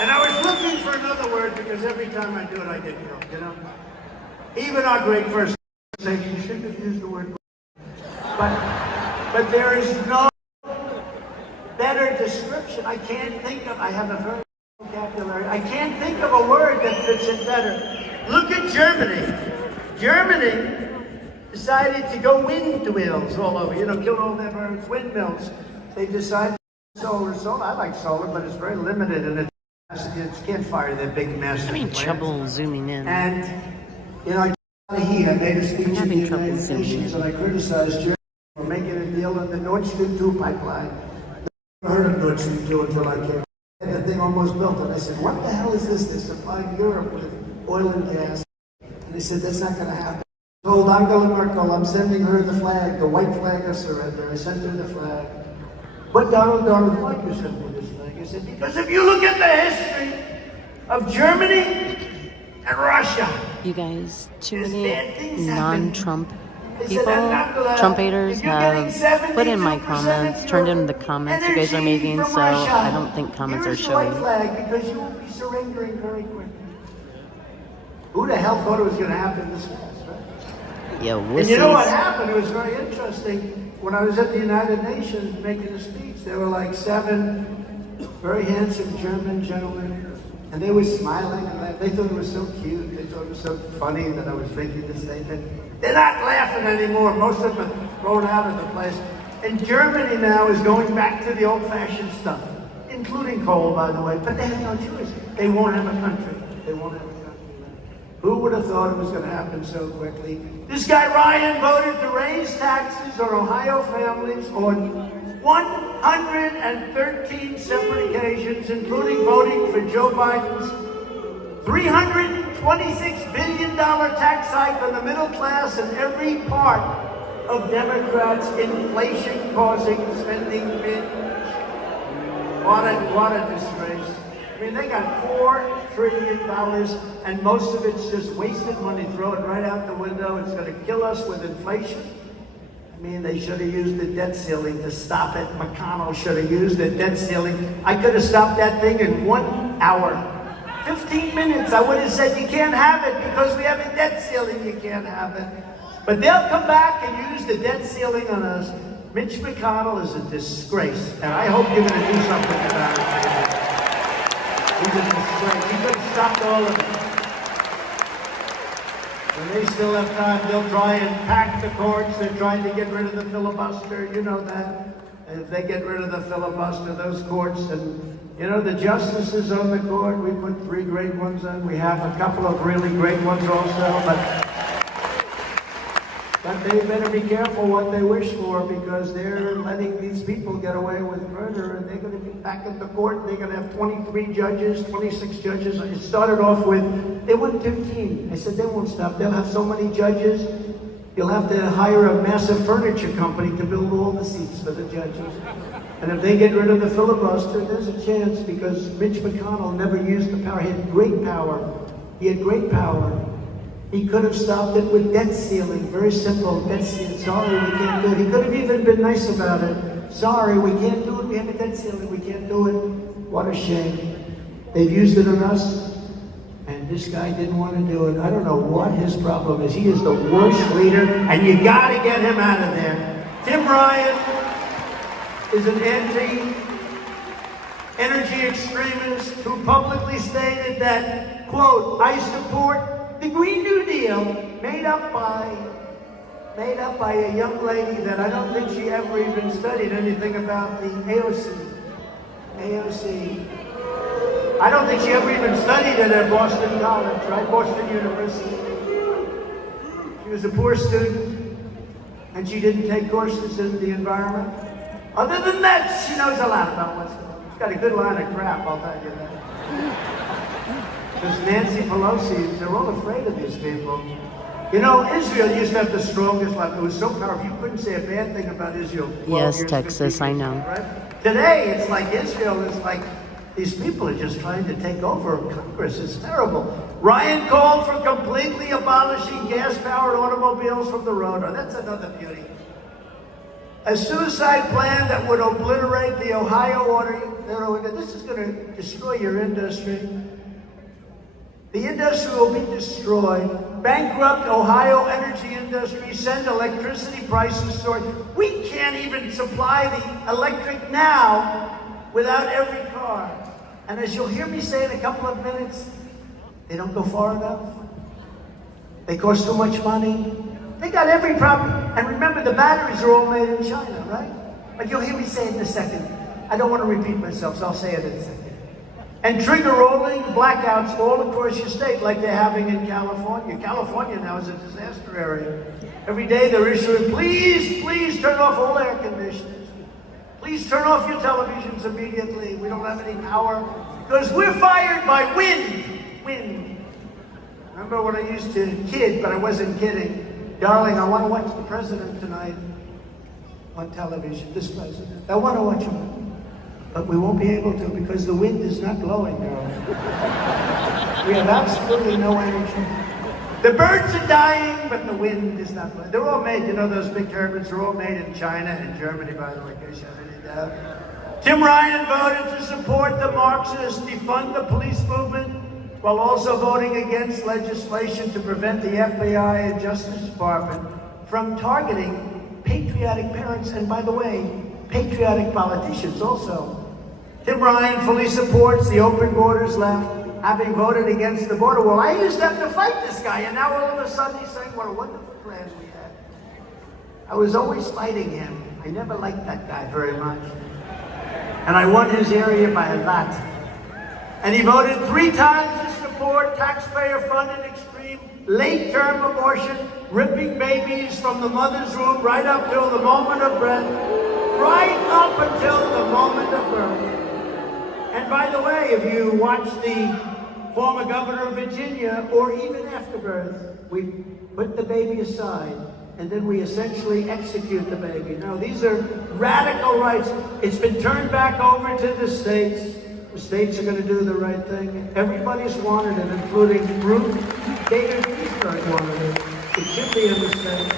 And I was looking for another word because every time I do it, I get killed, you know? Even our great first lady, you shouldn't have used the word. But there is no better description. I can't think of, I have a very vocabulary. I can't think of a word that fits it better. Look at Germany. Germany decided to go windmills all over, you know, kill all their birds, windmills. They decided solar. I like solar, but it's very limited and you can't fire that big massive I'm having trouble zooming in. And, you know, I made a speech in the United Nations and I criticized Germany for making a deal on the Nord Stream 2 pipeline. I heard of Nord Stream 2 until I came. And the thing almost built and I said, what the hell is this? They're supplying Europe with oil and gas. And they said, that's not going to happen. I told Angela Merkel, I'm sending her the flag, the white flag of surrender. I sent her the flag. But Donald, why you sent me this flag? I said, because if you look at the history of Germany and Russia, You guys, too There's many bad things non-Trump They said, people, I'm not allowed. Trump haters, If you're getting have put in my 72% comments, of turned your into the comments you guys are energy making, from so Russia, I don't think comments are here's the white showing. flag because you will be surrendering very quickly. Who the hell thought it was going to happen this fast, right? Yeah, And you know what wussies. happened? It was very interesting. When I was at the United Nations making a speech, there were like 7 very handsome German gentlemen, and they were smiling and laughing. They thought it was so cute. They thought it was so funny that I was making this statement. They're not laughing anymore. Most of them are thrown out of the place. And Germany now is going back to the old-fashioned stuff, including coal, by the way. But they have no choice. They won't have a country. They won't have a country. Who would have thought it was going to happen so quickly? This guy Ryan voted to raise taxes on Ohio families on 113 separate occasions, including voting for Joe Biden's $326 billion tax hike on the middle class and every part of Democrats' inflation-causing spending binge. What a disgrace. I mean, they got $4 trillion, and most of it's just wasted money. Throw it right out the window. It's going to kill us with inflation. I mean, they should have used the debt ceiling to stop it. McConnell should have used the debt ceiling. I could have stopped that thing in 1 hour. 15 minutes, I would have said, you can't have it because we have a debt ceiling, you can't have it. But they'll come back and use the debt ceiling on us. Mitch McConnell is a disgrace, and I hope you're going to do something about it. He's a disgrace. He could have stopped all of it. When they still have time, they'll try and pack the courts. They're trying to get rid of the filibuster. You know that. And if they get rid of the filibuster, those courts, and you know, the justices on the court, we put 3 great ones on. We have a couple of really great ones also, but But they better be careful what they wish for, because they're letting these people get away with murder, and they're going to be back at the court. They're going to have 23 judges, 26 judges. It started off with, they want 15. I said, they won't stop. They'll have so many judges, you'll have to hire a massive furniture company to build all the seats for the judges. And if they get rid of the filibuster, there's a chance, because Mitch McConnell never used the power. He had great power. He had great power. He could have stopped it with debt ceiling. Very simple, debt ceiling. Sorry, we can't do it. He could have even been nice about it. Sorry, we can't do it. We have a debt ceiling. We can't do it. What a shame. They've used it on us, and this guy didn't want to do it. I don't know what his problem is. He is the worst leader, and you got to get him out of there. Tim Ryan is an anti-energy extremist who publicly stated that, quote, I support the Green New Deal, made up by a young lady that I don't think she ever even studied anything about the AOC. I don't think she ever even studied it at Boston College, right? Boston University. She was a poor student, and she didn't take courses in the environment. Other than that, she knows a lot about what's going on. She's got a good line of crap, I'll tell you that. Because Nancy Pelosi, they're all afraid of these people. You know, Israel used to have the strongest left. It was so powerful. You couldn't say a bad thing about Israel. Yes, Texas, I know. Right? Today, it's like Israel is like, these people are just trying to take over Congress. It's terrible. Ryan called for completely abolishing gas-powered automobiles from the road. Oh, that's another beauty. A suicide plan that would obliterate the Ohio order. This is going to destroy your industry. The industry will be destroyed. Bankrupt Ohio energy industry, send electricity prices soaring. We can't even supply the electric now without every car. And as you'll hear me say in a couple of minutes, they don't go far enough. They cost too much money. They got every problem. And remember, the batteries are all made in China, right? But you'll hear me say it in a second. I don't want to repeat myself, so I'll say it in a second. And trigger rolling blackouts all across your state like they're having in California. California now is a disaster area. Every day they're issuing, please turn off all air conditioners. Please turn off your televisions immediately. We don't have any power because we're fired by wind. Wind. Remember when I used to kid, but I wasn't kidding. Darling, I want to watch the president tonight on television, this president. I want to watch him. But we won't be able to because the wind is not blowing, girl. We have absolutely no energy. The birds are dying, but the wind is not blowing. They're all made, you know, those big turbines are all made in China and Germany, by the way, in case you have any doubt. Tim Ryan voted to support the Marxists, defund the police movement, while also voting against legislation to prevent the FBI and Justice Department from targeting patriotic parents, and by the way, patriotic politicians also. Tim Ryan fully supports the open borders left, having voted against the border wall. I used to have to fight this guy, and now all of a sudden he's saying what a wonderful plan we had. I was always fighting him. I never liked that guy very much. And I won his area by a lot. And he voted 3 times to support taxpayer-funded extreme late-term abortion, ripping babies from the mother's womb right up till the moment of birth. Right up until the moment of birth. And by the way, if you watch the former governor of Virginia, or even after birth, we put the baby aside, and then we essentially execute the baby. Now, these are radical rights. It's been turned back over to the states. The states are going to do the right thing. Everybody's wanted it, including Ruth Bader Ginsburg wanted it. It should be in the states.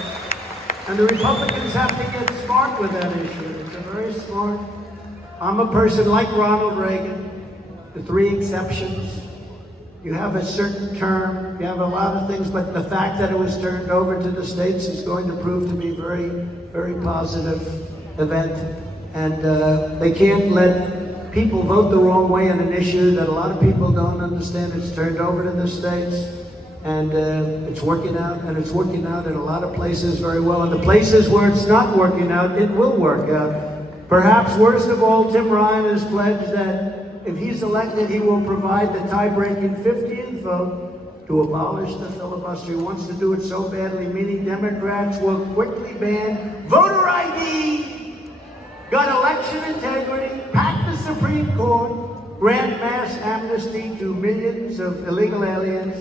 And the Republicans have to get smart with that issue. It's a very smart. I'm a person like Ronald Reagan, the 3 exceptions. You have a certain term, you have a lot of things, but the fact that it was turned over to the states is going to prove to be a very, very positive event. And they can't let people vote the wrong way on an issue that a lot of people don't understand. It's turned over to the states, and it's working out, and it's working out in a lot of places very well. And the places where it's not working out, it will work out. Perhaps worst of all, Tim Ryan has pledged that if he's elected, he will provide the tie-breaking 50th vote to abolish the filibuster. He wants to do it so badly, meaning Democrats will quickly ban voter ID, gun election integrity, pack the Supreme Court, grant mass amnesty to millions of illegal aliens,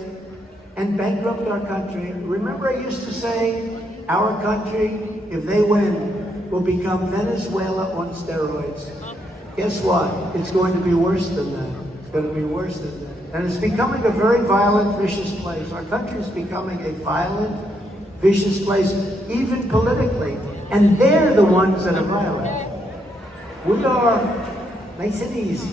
and bankrupt our country. Remember I used to say, our country, if they win, will become Venezuela on steroids. Guess what? It's going to be worse than that. It's going to be worse than that. And it's becoming a very violent, vicious place. Our country is becoming a violent, vicious place, even politically. And they're the ones that are violent. We are, nice and easy.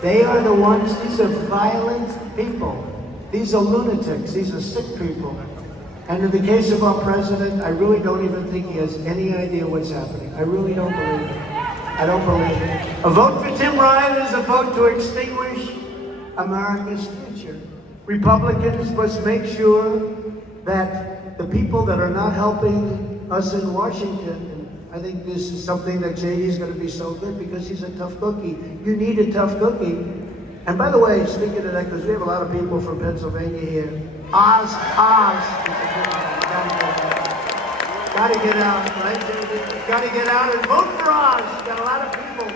They are the ones, these are violent people. These are lunatics, these are sick people. And in the case of our president, I really don't even think he has any idea what's happening. I really don't believe it. I don't believe it. A vote for Tim Ryan is a vote to extinguish America's future. Republicans must make sure that the people that are not helping us in Washington, and I think this is something that JD is going to be so good because he's a tough cookie. You need a tough cookie. And by the way, speaking of that, because we have a lot of people from Pennsylvania here, Oz. Gotta get out, right, JD? Gotta get out and vote for Oz. We got a lot of people.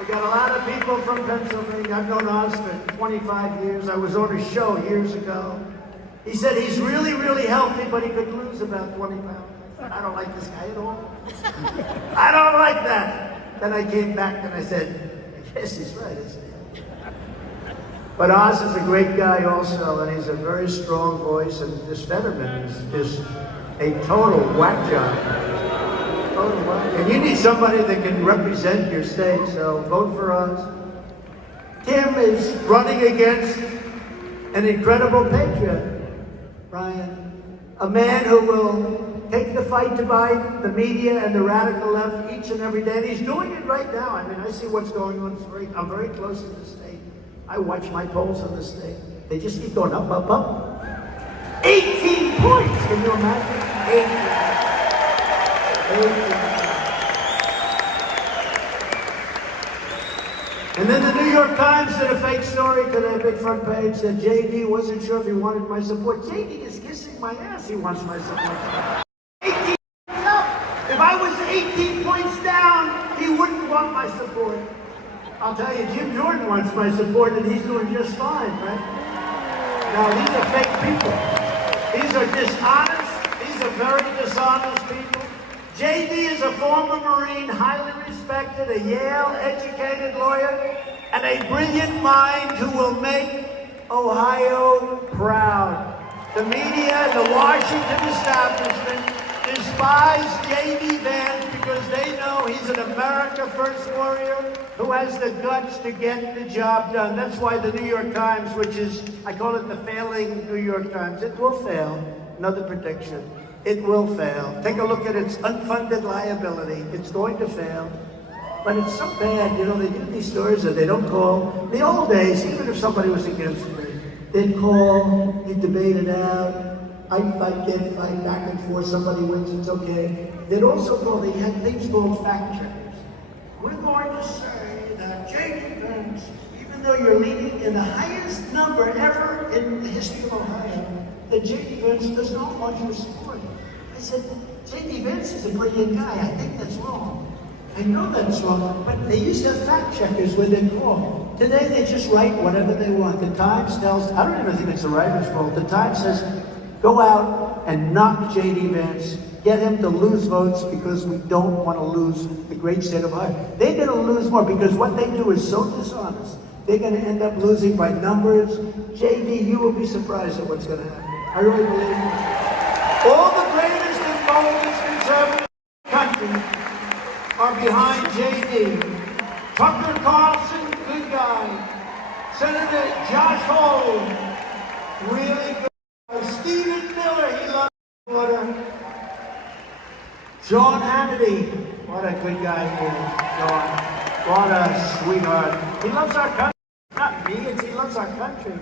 We got a lot of people from Pennsylvania. I've known Oz for 25 years. I was on a show years ago. He said he's really, really healthy, but he could lose about 20 pounds. I said, I don't like this guy at all. I don't like that. Then I came back and I said, I guess he's right, isn't he? But Oz is a great guy also, and he's a very strong voice, and this Fetterman is a total whack job. Total whack. And you need somebody that can represent your state, so vote for Oz. Tim is running against an incredible patriot, Brian. A man who will take the fight to Biden, the media, and the radical left each and every day, and he's doing it right now. I mean, I see what's going on. I'm very close to the state. I watch my polls in the state. They just keep going up, up, up. 18 points, can you imagine? 18. And then the New York Times did a fake story today, big front page, that JD wasn't sure if he wanted my support. JD is kissing my ass, he wants my support. 18 points up. If I was 18 points down, he wouldn't want my support. I'll tell you, Jim Jordan wants my support, and he's doing just fine, right? Now, these are fake people. These are dishonest. These are very dishonest people. JD is a former Marine, highly respected, a Yale-educated lawyer, and a brilliant mind who will make Ohio proud. The media, the Washington establishment, despise J.D. Vance because they know he's an America First warrior who has the guts to get the job done. That's why the New York Times, which is, I call it the failing New York Times, it will fail. Another prediction. It will fail. Take a look at its unfunded liability. It's going to fail. But it's so bad, you know, they do these stories that they don't call. In the old days, even if somebody was against me, they'd call, you'd debate it out. I'd fight, they'd fight, back and forth, somebody wins, it's okay. They'd also call, they had things called fact checkers. We're going to say that J.D. Vance, even though you're leading in the highest number ever in the history of Ohio, that J.D. Vance does not want your support. I said, J.D. Vance is a brilliant guy, I think that's wrong. I know that's wrong, but they used to have fact checkers where they call. Today they just write whatever they want. The Times tells, I don't even think it's the writer's fault. The Times says, go out and knock J.D. Vance. Get him to lose votes because we don't want to lose the great state of Ohio. They're going to lose more because what they do is so dishonest. They're going to end up losing by numbers. J.D., you will be surprised at what's going to happen. I really believe it. All the greatest and boldest conservatives in the country are behind J.D. Tucker Carlson, good guy. Senator Josh Hall, really good. Stephen Miller, he loves water. Sean Hannity, what a good guy he is. Sean, what a sweetheart. He loves our country. Not me, he loves our country.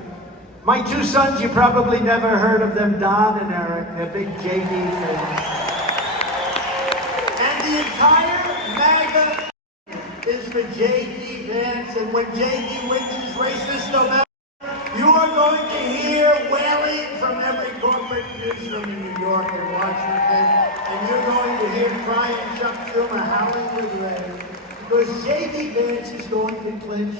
My two sons, you probably never heard of them, Don and Eric. They're big J.D. fans. And the entire MAGA is for J.D. Vance. And when J.D. wins his race this November, you are going to hear where news from New York and Washington, and you're going to hear crying Chuck Schumer howling with rage, because J.D. Vance is going to clinch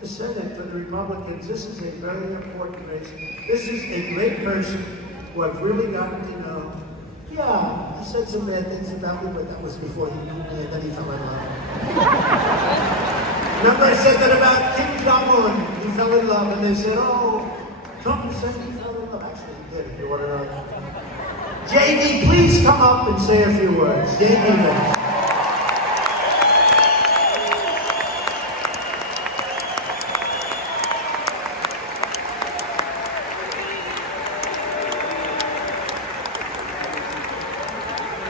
the Senate for the Republicans. This is a very important race. This is a great person who I've really gotten to know. Yeah, he said some bad things about me, but that was before he knew me, and then he fell in love. Remember I said that about Kim Jong-un? He fell in love, and they said, oh, Trump said he fell in love. Actually, he did, if you want to know that. J.D., please come up and say a few words. J.D. Vance.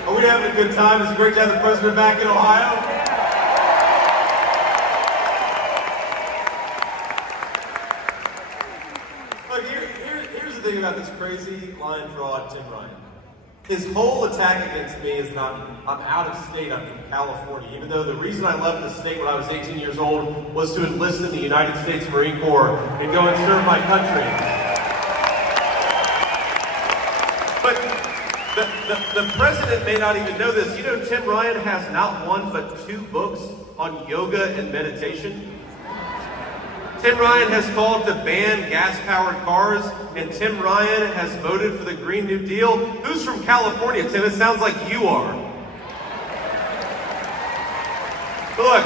Are we having a good time? It's great to have the president back in Ohio. Look, here's the thing about this crazy lying fraud, Tim Ryan. His whole attack against me is that I'm out of state. I'm from California, even though the reason I left the state when I was 18 years old was to enlist in the United States Marine Corps and go and serve my country. The president may not even know this. You know, Tim Ryan has not one but 2 books on yoga and meditation. Tim Ryan has called to ban gas-powered cars, and Tim Ryan has voted for the Green New Deal. Who's from California, Tim? It sounds like you are. But look,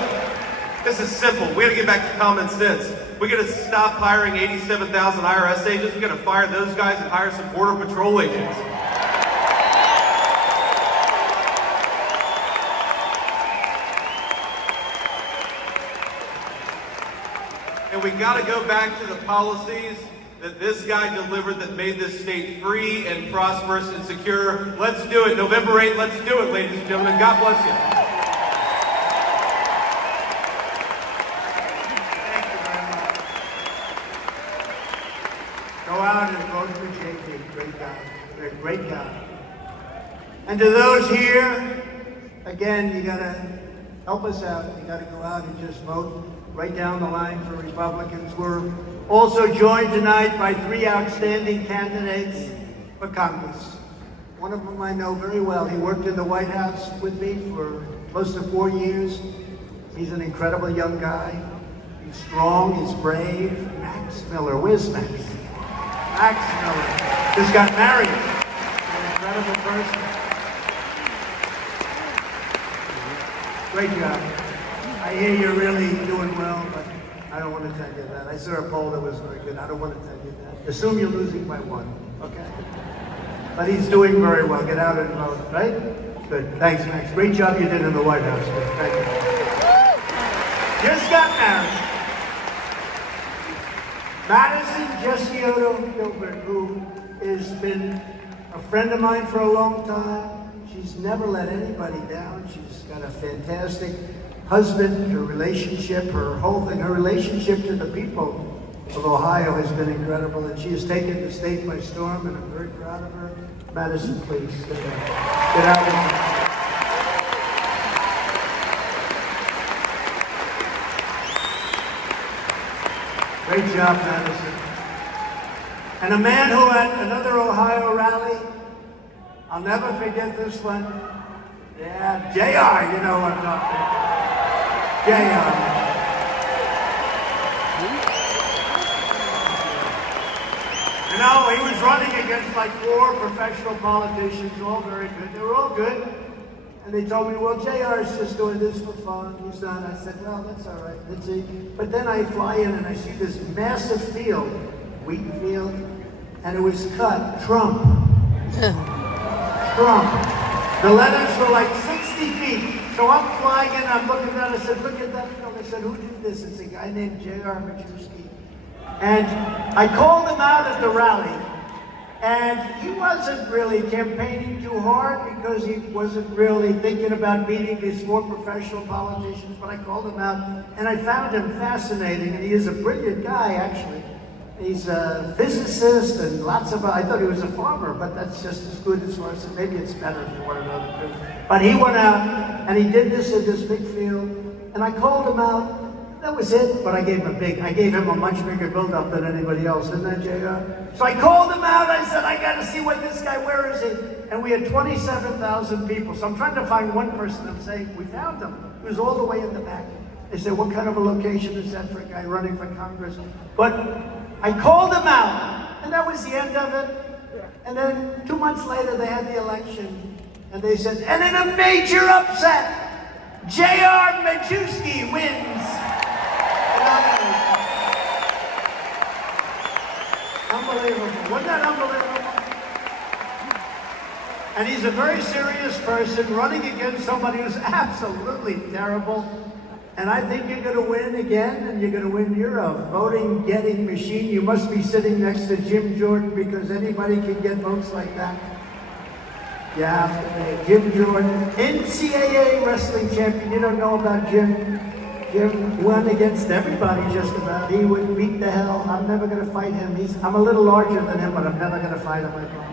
this is simple. We gotta get back to common sense. We gotta stop hiring 87,000 IRS agents. We gotta fire those guys and hire some Border Patrol agents. And we got to go back to the policies that this guy delivered that made this state free and prosperous and secure. Let's do it. November 8th, let's do it, ladies and gentlemen. God bless you. Thank you very much. Go out and vote for J.D. Great guy. They're a great guy. And to those here, again, you got to help us out. You got to go out and just vote right down the line for Republicans. We're also joined tonight by 3 outstanding candidates for Congress. One of them I know very well. He worked in the White House with me for close to 4 years. He's an incredible young guy. He's strong, he's brave. Max Miller. Where's Max? Max Miller just got married. An incredible person. Great job. I hear you're really doing well, but I don't want to tell you that. I saw a poll that was very good. I don't want to tell you that. Assume you're losing by 1, okay? But he's doing very well. Get out and vote, right? Good. Thanks, Max. Great job you did in the White House. Good. Thank you. Just got married. Madison Jessiota Gilbert, who has been a friend of mine for a long time. She's never let anybody down. She's got a fantastic husband, her relationship, her whole thing, her relationship to the people of Ohio has been incredible, and she has taken the state by storm, and I'm very proud of her. Madison, please, get out of here. Great job, Madison. And a man who at another Ohio rally, I'll never forget this one. Yeah, J.R., you know what I'm talking about. J.R. You know, he was running against like 4 professional politicians, all very good. They were all good. And they told me, well, J.R. is just doing this for fun. He's not. I said, well, that's all right. Let's see. But then I fly in and I see this massive field, wheat field, and it was cut, Trump. Trump. The letters were like 60 feet. So I'm flying in, I'm looking down, I said, look at that film. I said, who did this? It's a guy named J.R. Majewski. And I called him out at the rally. And he wasn't really campaigning too hard because he wasn't really thinking about beating these 4 professional politicians, but I called him out and I found him fascinating, and he is a brilliant guy, actually. He's a physicist and lots of, I thought he was a farmer, but that's just as good as far as, maybe it's better if you want to know the truth. But he went out and he did this in this big field, and I called him out. That was it, but I gave him a much bigger build-up than anybody else, didn't I, J.R.? So I called him out, I said, I gotta see what this guy, where is he? And we had 27,000 people, so I'm trying to find one person and say, we found him. He was all the way in the back. They said, what kind of a location is that for a guy running for Congress? But I called him out, and that was the end of it. And then 2 months later, they had the election, and they said, and in a major upset, J.R. Majewski wins. Unbelievable. Wasn't that unbelievable? And he's a very serious person running against somebody who's absolutely terrible. And I think you're going to win again, and you're going to win. You're a voting getting machine. You must be sitting next to Jim Jordan because anybody can get votes like that. You have to be. Jim Jordan, NCAA wrestling champion. You don't know about Jim. Jim won against everybody just about. He would beat the hell. I'm never going to fight him. I'm a little larger than him, but I'm never going to fight him, I promise.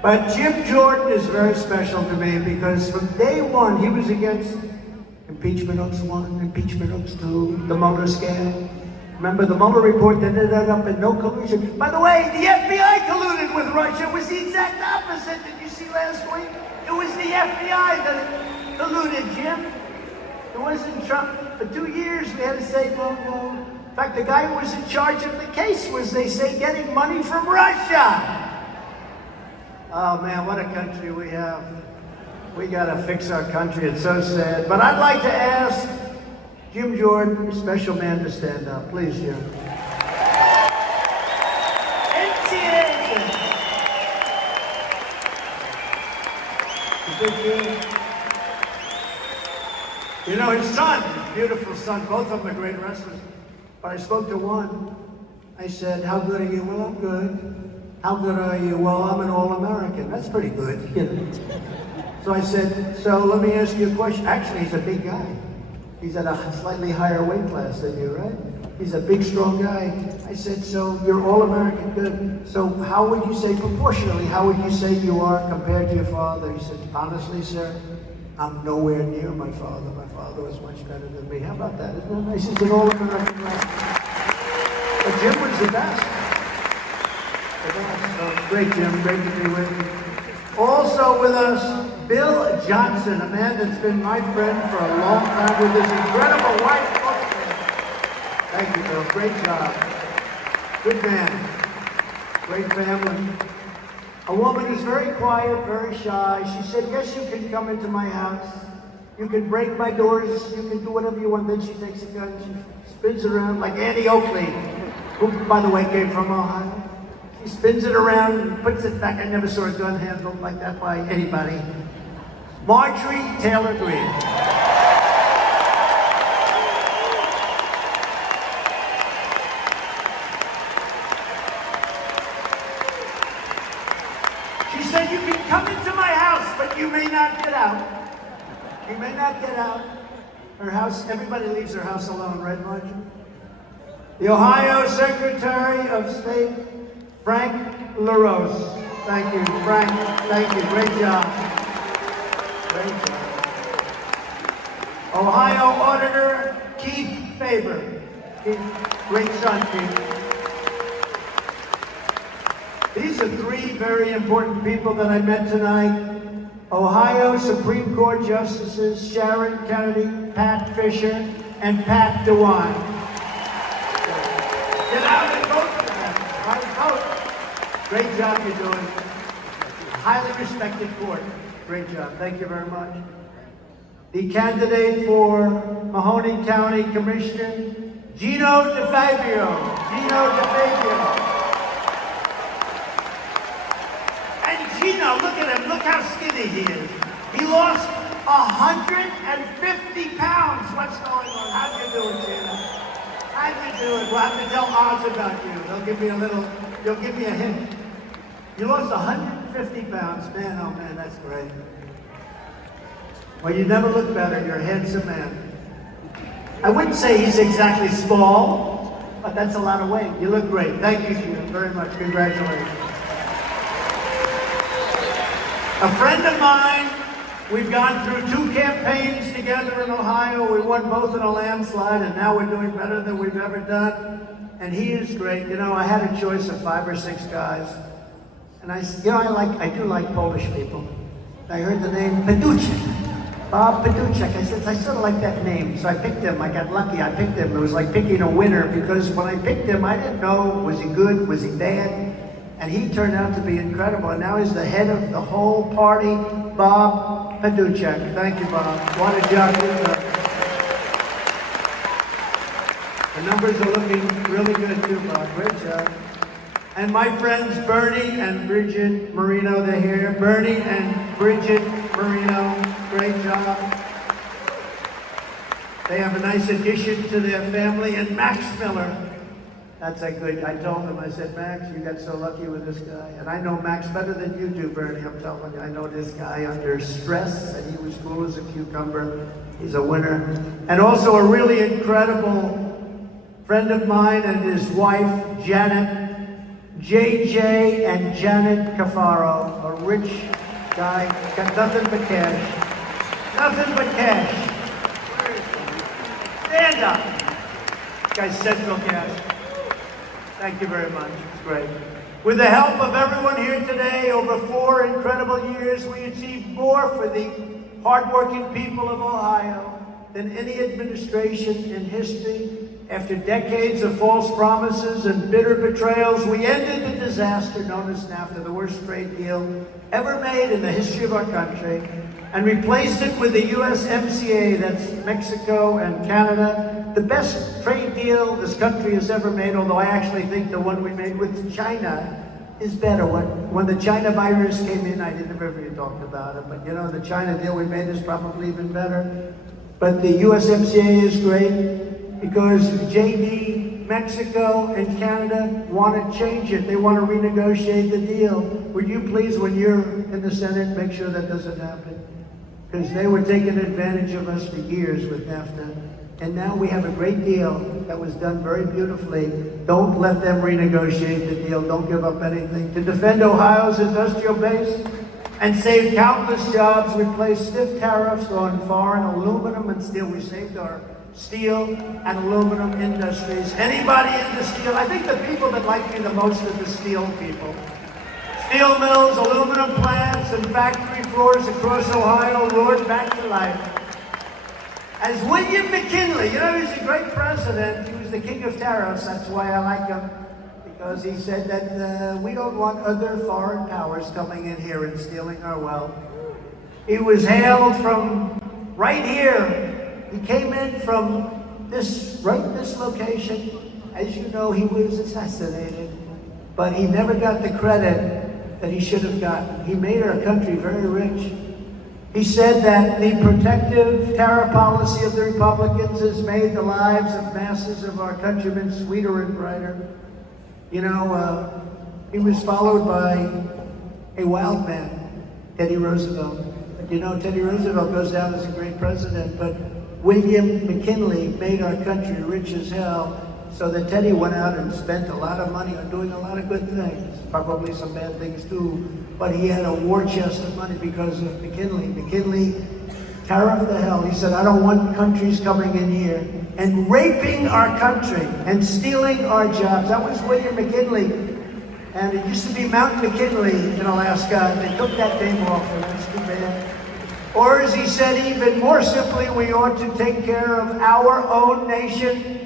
But Jim Jordan is very special to me because from day one, he was against impeachment Oaks 1, impeachment Oaks 2, the Mueller scale. Remember the Mueller report that ended up in no collusion. By the way, the FBI colluded with Russia. It was the exact opposite. Did you see last week? It was the FBI that colluded, Jim. It wasn't Trump. For 2 years, we had to say no, no. In fact, the guy who was in charge of the case was, they say, getting money from Russia. Oh man, what a country we have. We gotta fix our country, it's so sad. But I'd like to ask Jim Jordan, a special man, to stand up. Please, Jim. You know, his son, beautiful son, both of them are great wrestlers. But I spoke to one. I said, how good are you? Well, I'm good. How good are you? Well, I'm an All-American. That's pretty good, you know. So I said, so let me ask you a question. Actually, he's a big guy. He's at a slightly higher weight class than you, right? He's a big, strong guy. I said, so you're All-American, good. So how would you say, proportionally, how would you say you are compared to your father? He said, honestly, sir, I'm nowhere near my father. My father was much better than me. How about that? Isn't that nice? He's an All-American wrestler. But Jim was the best. So, great, Jim. Great to be with you. Also with us, Bill Johnson, a man that's been my friend for a long time with his incredible wife. Thank you, Bill. Great job. Good man. Great family. A woman who's very quiet, very shy. She said, yes, you can come into my house. You can break my doors. You can do whatever you want. Then she takes a gun. She spins it around like Annie Oakley, who, by the way, came from Ohio. She spins it around and puts it back. I never saw a gun handled like that by anybody. Marjorie Taylor Greene. She said, you can come into my house, but you may not get out. You may not get out. Her house, everybody leaves their house alone, right, Marjorie? The Ohio Secretary of State, Frank LaRose. Thank you, Frank. Thank you. Great job. Great job. Ohio Auditor Keith Faber. Great son, Keith. These are three very important people that I met tonight. Ohio Supreme Court Justices Sharon Kennedy, Pat Fisher, and Pat DeWine. Get out and vote for them. Right, vote. Great job you're doing. Highly respected court. Great job. Thank you very much. The candidate for Mahoning County Commissioner, Gino DeFabio. Gino DeFabio. And Gino, look at him. Look how skinny he is. He lost 150 pounds. What's going on? How'd you do it, Gino? How'd you do it? We'll have to tell Oz about you. They'll give me a little, they'll give me a hint. You lost 150 pounds. Man, oh man, that's great. Well, you never look better. You're a handsome man. I wouldn't say he's exactly small, but that's a lot of weight. You look great. Thank you, Gino, very much. Congratulations. A friend of mine We've gone through 2 campaigns together in Ohio. We won both in a landslide, and now we're doing better than we've ever done. And he is great. You know, I had a choice of 5 or 6 guys. And I do like Polish people. I heard the name Paduchek, Bob Paduchek. I said, I sort of like that name. So I picked him. I got lucky. I picked him. It was like picking a winner, because when I picked him, I didn't know, was he good? Was he bad? And he turned out to be incredible. And now he's the head of the whole party, Bob Paduchek. Thank you, Bob. What a job you've done. The numbers are looking really good too, Bob. Great job. And my friends Bernie and Bridget Marino, they're here. Bernie and Bridget Marino, great job. They have a nice addition to their family. And Max Miller, that's a good, I told him, I said, Max, you got so lucky with this guy. And I know Max better than you do, Bernie, I'm telling you. I know this guy under stress, and he was cool as a cucumber. He's a winner. And also a really incredible friend of mine and his wife, Janet, JJ and Janet Cafaro, a rich guy, got nothing but cash. Nothing but cash. Stand up. This guy's Central Cash. Thank you very much. It's great. With the help of everyone here today, over 4 incredible years, we achieved more for the hardworking people of Ohio than any administration in history. After decades of false promises and bitter betrayals, we ended the disaster known as NAFTA, the worst trade deal ever made in the history of our country, and replaced it with the USMCA, that's Mexico and Canada, the best trade deal this country has ever made, although I actually think the one we made with China is better. When the China virus came in, I never even talked about it, but you know, the China deal we made is probably even better. But the USMCA is great, because JD, Mexico, and Canada want to change it. They want to renegotiate the deal. Would you please, when you're in the Senate, make sure that doesn't happen? Because they were taking advantage of us for years with NAFTA. And now we have a great deal that was done very beautifully. Don't let them renegotiate the deal. Don't give up anything. To defend Ohio's industrial base and save countless jobs, replace stiff tariffs on foreign aluminum and steel. We saved our steel and aluminum industries. Anybody in the steel, I think the people that like me the most are the steel people. Steel mills, aluminum plants, and factory floors across Ohio roared back to life. As William McKinley, you know, he's a great president. He was the king of tariffs. That's why I like him, because he said that we don't want other foreign powers coming in here and stealing our wealth. He was hailed from right here. He came in from this location. As you know, he was assassinated, but he never got the credit that he should have gotten. He made our country very rich. He said that the protective tariff policy of the Republicans has made the lives of masses of our countrymen sweeter and brighter. You know, he was followed by a wild man, Teddy Roosevelt. But you know, Teddy Roosevelt goes down as a great president, but William McKinley made our country rich as hell, so that Teddy went out and spent a lot of money on doing a lot of good things, probably some bad things too, but he had a war chest of money because of McKinley. McKinley tariffed the hell. He said, I don't want countries coming in here and raping our country and stealing our jobs. That was William McKinley. And it used to be Mount McKinley in Alaska. They took that name off, and that's too bad. Or as he said, even more simply, we ought to take care of our own nation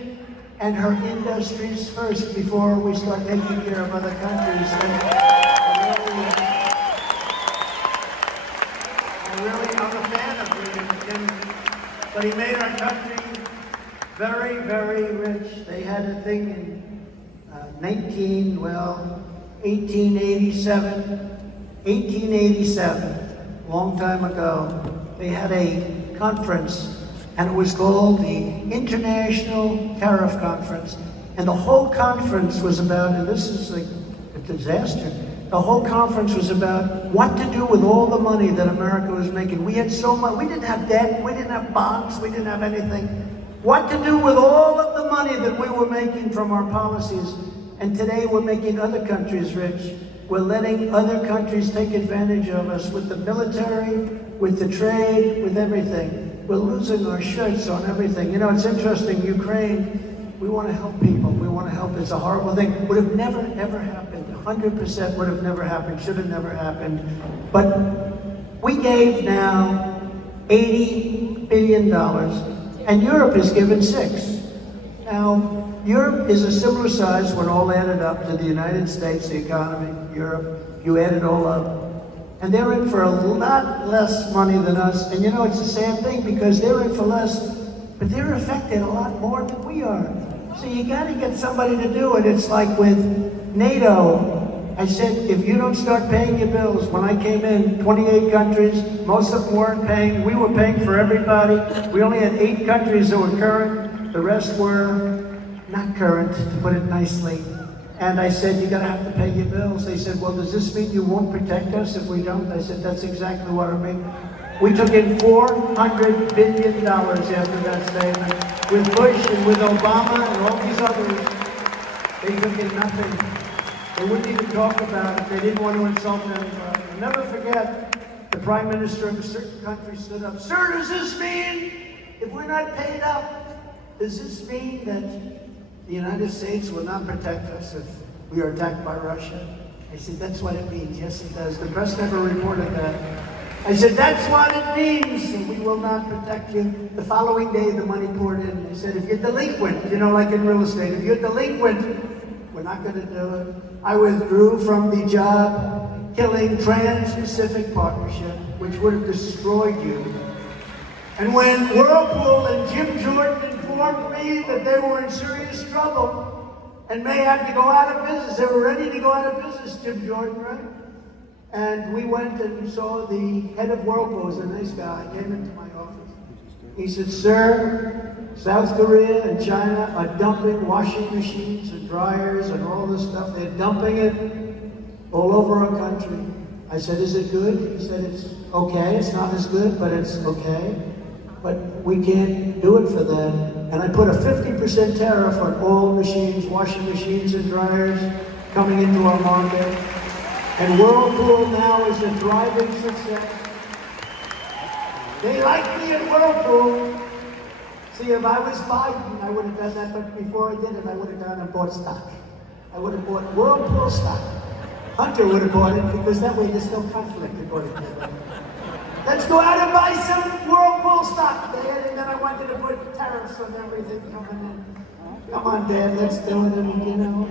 and her industries first before we start taking care of other countries. I'm a fan of William McKinley, but he made our country very, very rich. They had a thing in 1887, long time ago. They had a conference, and it was called the International Tariff Conference. And the whole conference was about, and this is like a disaster, the whole conference was about what to do with all the money that America was making. We had so much, we didn't have debt, we didn't have bonds, we didn't have anything. What to do with all of the money that we were making from our policies. And today we're making other countries rich. we're letting other countries take advantage of us with the military, with the trade, with everything. We're losing our shirts on everything. You know, it's interesting, Ukraine, we want to help people. We want to help. It's a horrible thing. Would have never, ever happened. 100% would have never happened. Should have never happened. But we gave now $80 billion, and Europe is given $6 billion. Now, Europe is a similar size when all added up to the United States, the economy, Europe. You add it all up. And they're in for a lot less money than us. And you know, it's a sad thing because they're in for less, but they're affected a lot more than we are. So you gotta get somebody to do it. It's like with NATO. I said, if you don't start paying your bills, when I came in, 28 countries, most of them weren't paying. We were paying for everybody. We only had 8 countries that were current. The rest were not current, to put it nicely. And I said, you gotta have to pay your bills. They said, well, does this mean you won't protect us if we don't? I said, that's exactly what I mean. We took in $400 billion after that statement. With Bush and with Obama and all these others, they took in nothing. They wouldn't even talk about it. They didn't want to insult anybody. I'll never forget, the prime minister of a certain country stood up. Sir, does this mean, if we're not paid up, does this mean that the United States will not protect us if we are attacked by Russia? I said, that's what it means. Yes, it does. The press never reported that. I said, that's what it means. And we will not protect you. The following day, the money poured in. They said, if you're delinquent, you know, like in real estate, if you're delinquent, we're not going to do it. I withdrew from the job-killing Trans-Pacific Partnership, which would have destroyed you. And when Whirlpool and Jim Jordan informed me that they were in serious trouble and may have to go out of business, they were ready to go out of business, Jim Jordan, right? And we went and saw the head of Whirlpool, was a nice guy, came into my office. He said, sir, South Korea and China are dumping washing machines and dryers and all this stuff. They're dumping it all over our country. I said, is it good? He said, it's okay. It's not as good, but it's okay. But we can't do it for them. And I put a 50% tariff on all machines, washing machines and dryers coming into our market. And Whirlpool now is a thriving success. They like me at Whirlpool. See, if I was Biden, I would have done that, but before I did it, I would have gone and bought stock. I would have bought Whirlpool stock. Hunter would have bought it because that way there's no conflict according to them. Let's go out and buy some Whirlpool stock, Dad. And then I wanted to put tariffs on everything coming in. Come on, Dad, let's do it. You know.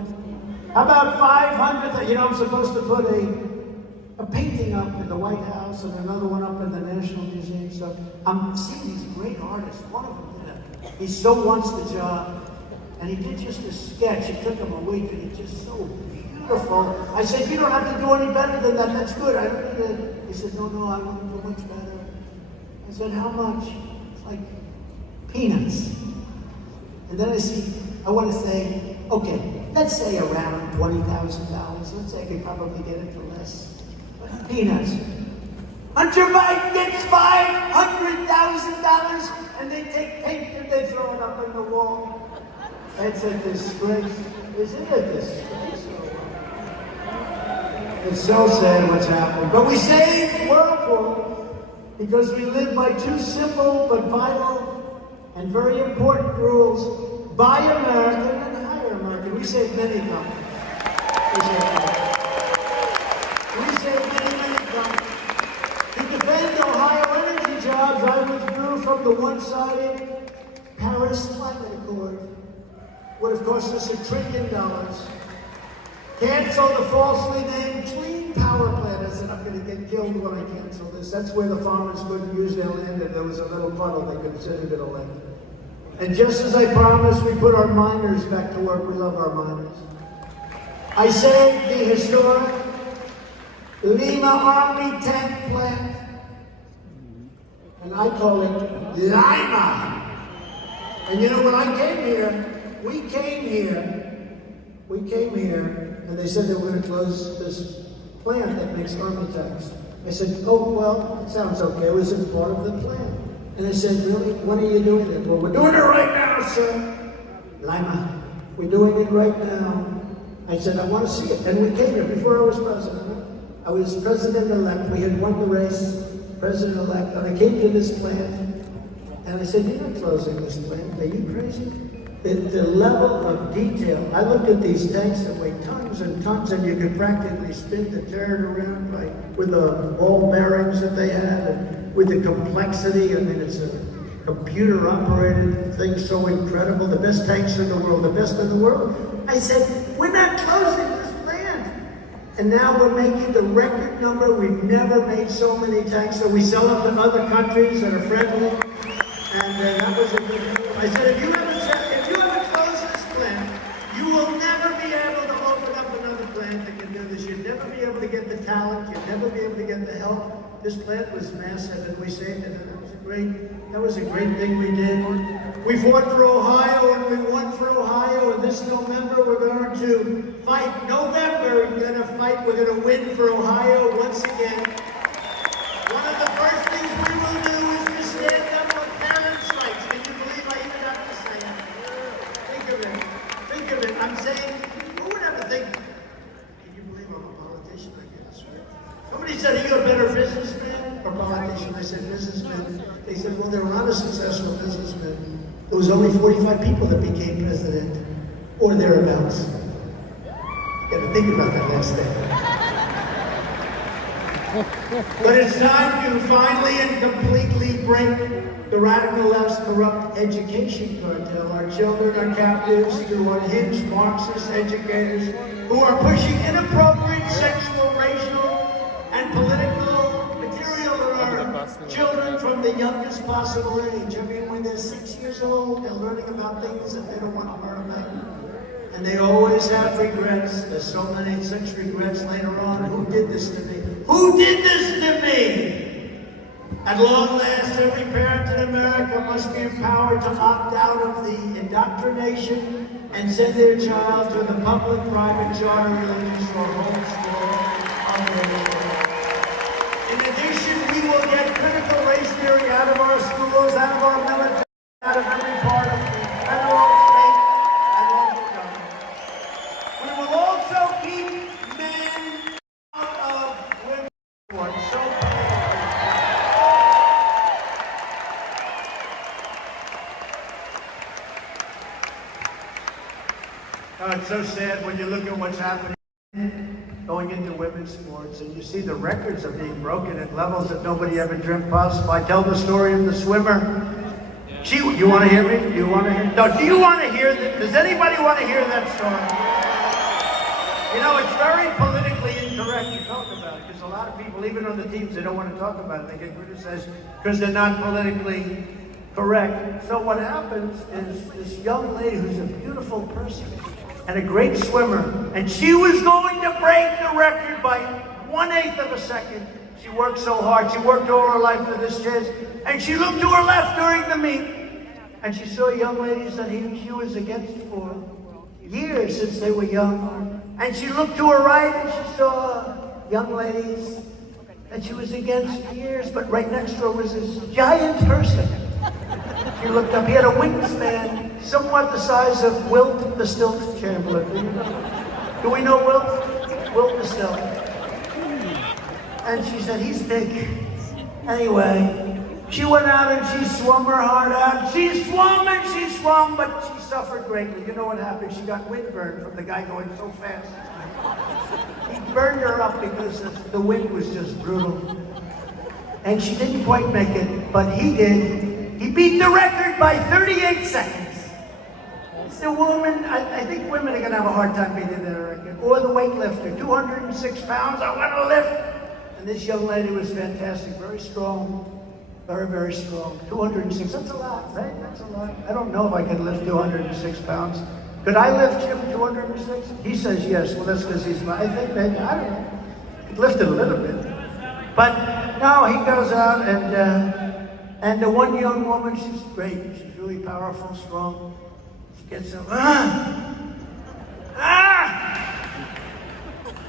How about 500? You know, I'm supposed to put a painting up in the White House and another one up in the National Museum. So I'm seeing these great artists. One of them did it. He so wants the job, and he did just a sketch. It took him a week, and it's just so beautiful. I said, you don't have to do any better than that. That's good. I don't need it. He said, no, I want to do much better. I said, how much? It's like peanuts. And then I want to say, okay, let's say around $20,000. Let's say I could probably get it for less. But peanuts. Hunter Biden gets $500,000 and they take paint and they throw it up on the wall. That's a disgrace. Isn't it a disgrace? It's so sad what's happened. But we saved Whirlpool because we live by 2 simple but vital and very important rules. Buy American and hire American. We saved many companies. We saved many companies. To defend Ohio energy jobs, I withdrew from the one-sided Paris Climate Accord. Would have cost us $1 trillion. Cancel the falsely named Clean Power Plant. I said, I'm going to get killed when I cancel this. That's where the farmers couldn't use their land. If there was a little puddle, they could have said they'd been elected. And just as I promised, we put our miners back to work. We love our miners. I saved the historic Lima Army Tank Plant. And I call it Lima. And you know, when I came here, we came here, and they said they were going to close this plant that makes army tanks. I said, oh, well, it sounds okay. It was in part of the plan. And they said, really? When are you doing it? Well, we're doing it right now, sir. Lima, we're doing it right now. I said, I want to see it. And we came here before I was president. I was president-elect. We had won the race, president-elect. And I came to this plant, and I said, you're not closing this plant. Are you crazy? The level of detail. I looked at these tanks that weigh tons and tons, and you could practically spin the turret around with the ball bearings that they had, and with the complexity. I mean, it's a computer-operated thing so incredible. The best tanks in the world, the best in the world. I said, we're not closing this plant. And now we're making the record number. We've never made so many tanks. So we sell them to other countries that are friendly. And that was a big deal. I said, if you ever close this plant, you will never be able to open up another plant that can do this. You'll never be able to get the talent. You'll never be able to get the help. This plant was massive, and we saved it. And that was a great thing we did. We fought for Ohio, and we won for Ohio. And this November, we're going to fight. November, we're going to fight. We're going to win for Ohio once again. One of the first things we will do is to stand up for parents' rights. Can you believe I even have to say it? Think of it. Think of it. I'm saying, who would ever think, can you believe I'm a politician? I guess, right? Somebody said, are you a better businessman or politician? I said, businessman. They said, well, there were not a successful businessman. There was only 45 people that became president, or thereabouts. You got to think about that next day. But it's time to finally and completely break the radical left's corrupt education cartel. Our children are captives to unhinged Marxist educators who are pushing inappropriate sexual, racial, and political material on our children from the youngest possible age. I mean, when they're 6 years old, they're learning about things that they don't want to learn about. And they always have regrets. There's so many such regrets later on. Who did this to me? Who did this to me? At long last, every parent in America must be empowered to opt out of the indoctrination and send their child to the public, private, charter, religious, or homeschool. In addition, we will get critical race theory out of our schools, out of our military, out of every part of the federal, state, and local government. We will also keep men out of women's sports. It's so sad when you look at what's happening going into women's sports, and you see the records are being broken at levels that nobody ever dreamt possible. I tell the story of the swimmer. You want to hear me? You want to hear? No, do you want to hear that? Does anybody want to hear that story? You know, it's very politically incorrect to talk about it, because a lot of people, even on the teams, they don't want to talk about it. They get criticized because they're not politically correct. So what happens is this young lady who's a beautiful person and a great swimmer, and she was going to break the record by 1/8 of a second. She worked so hard. She worked all her life for this chance. And she looked to her left during the meet, and she saw young ladies that she was against for years since they were young. And she looked to her right, and she saw young ladies that she was against for years, but right next to her was this giant person. She looked up. He had a wingspan somewhat the size of Wilt the Stilt Chamberlain. Do we know Wilt? Wilt the Stilt. And she said, he's big. Anyway, she went out and she swum her heart out. She swum and she swum, but she suffered greatly. You know what happened? She got windburned from the guy going so fast. He burned her up because the wind was just brutal. And she didn't quite make it, but he did. He beat the record by 38 seconds. It's a woman, I think women are going to have a hard time beating that record. Or the weightlifter, 206 pounds, I want to lift. And this young lady was fantastic, very strong, very, very strong. 206, that's a lot, right? That's a lot. I don't know if I can lift 206 pounds. Could I lift him 206? He says yes. Well, that's because he's my, I think maybe, I don't know. Could lift it a little bit. But no, he goes out and the one young woman, she's great. She's really powerful, strong. She gets up,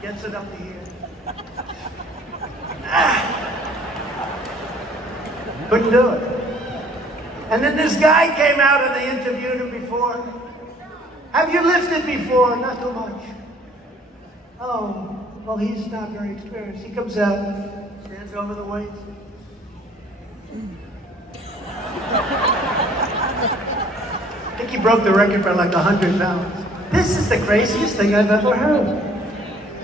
gets it up to here. Couldn't do it. And then this guy came out and they interviewed him before. Have you lifted before? Not too much. Oh, well, he's not very experienced. He comes out, stands over the weights. I think he broke the record by like 100 pounds. This is the craziest thing I've ever heard.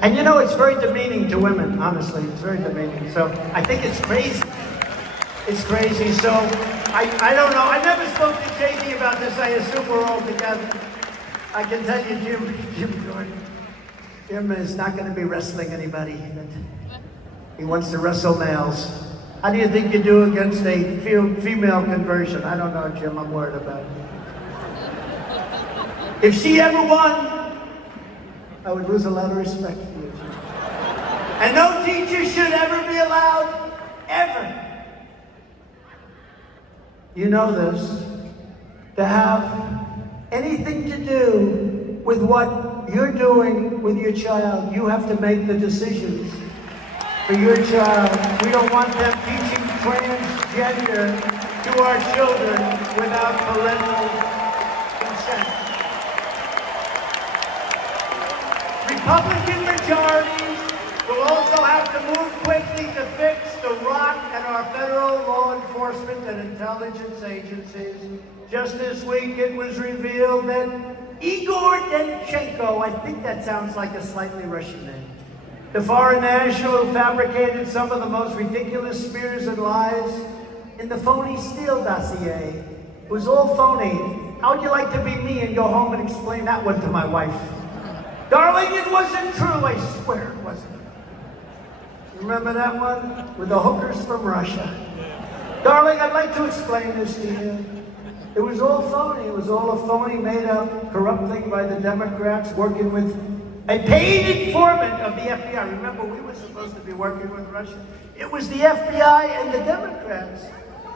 And you know, it's very demeaning to women, honestly. It's very demeaning. So I think it's crazy. It's crazy. So I don't know. I never spoke to JD about this. I assume we're all together. I can tell you, Jim is not going to be wrestling anybody. He wants to wrestle males. How do you think you do against a female conversion? I don't know, Jim. I'm worried about it. If she ever won, I would lose a lot of respect for you. And no teacher should ever be allowed, ever, you know this, to have anything to do with what you're doing with your child. You have to make the decisions for your child. We don't want them teaching transgender to our children without parental consent. Republican majorities will also have to move quickly to fix the rot at our federal law enforcement and intelligence agencies. Just this week, it was revealed that Igor Danchenko, I think that sounds like a slightly Russian name, the foreign national who fabricated some of the most ridiculous smears and lies in the phony Steele dossier, it was all phony. How would you like to be me and go home and explain that one to my wife? Darling, it wasn't true, I swear it wasn't. Remember that one? With the hookers from Russia. Darling, I'd like to explain this to you. It was all phony. It was all a phony, made up, corrupt thing by the Democrats working with a paid informant of the FBI. Remember, we were supposed to be working with Russia. It was the FBI and the Democrats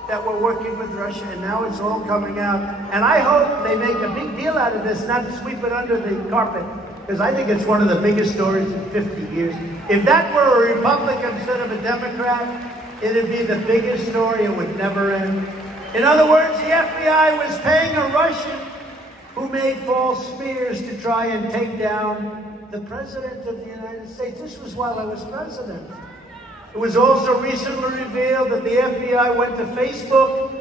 that were working with Russia, and now it's all coming out. And I hope they make a big deal out of this, not to sweep it under the carpet, because I think it's one of the biggest stories in 50 years. If that were a Republican instead of a Democrat, it'd be the biggest story. It would never end. In other words, the FBI was paying a Russian who made false smears to try and take down the President of the United States. This was while I was president. It was also recently revealed that the FBI went to Facebook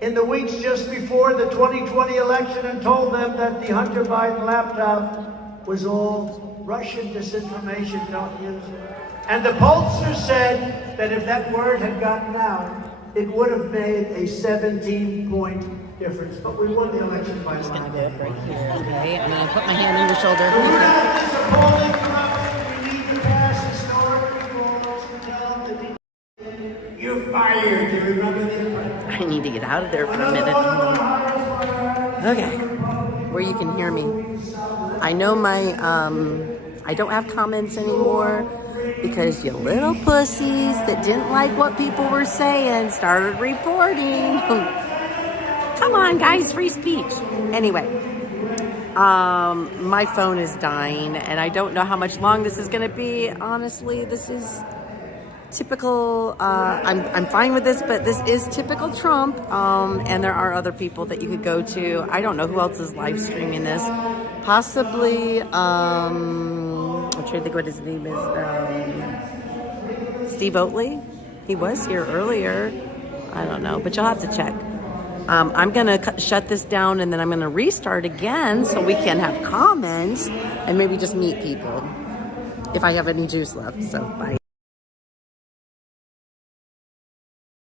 in the weeks just before the 2020 election and told them that the Hunter Biden laptop was all Russian disinformation, don't use it. And the pollster said that if that word had gotten out, it would have made a 17-point difference. But we won the election by a lot. I'm going to go right here, okay? I'm going to put my hand on your shoulder. We're not disappalling corruption. We need to pass historic reforms to tell the people you're fired. Do you remember that? I need to get out of there for a minute. Okay, where you can hear me. I know I don't have comments anymore because you little pussies that didn't like what people were saying started reporting. Come on, guys, free speech. Anyway, my phone is dying, and I don't know how much long this is going to be. Honestly, this is typical. I'm fine with this, but this is typical Trump. And there are other people that you could go to. I don't know who else is live streaming this. Possibly, I'm trying to think what his name is. Steve Oatley. He was here earlier. I don't know, but you'll have to check. I'm going to shut this down, and then I'm going to restart again so we can have comments and maybe just meet people if I have any juice left. So, bye.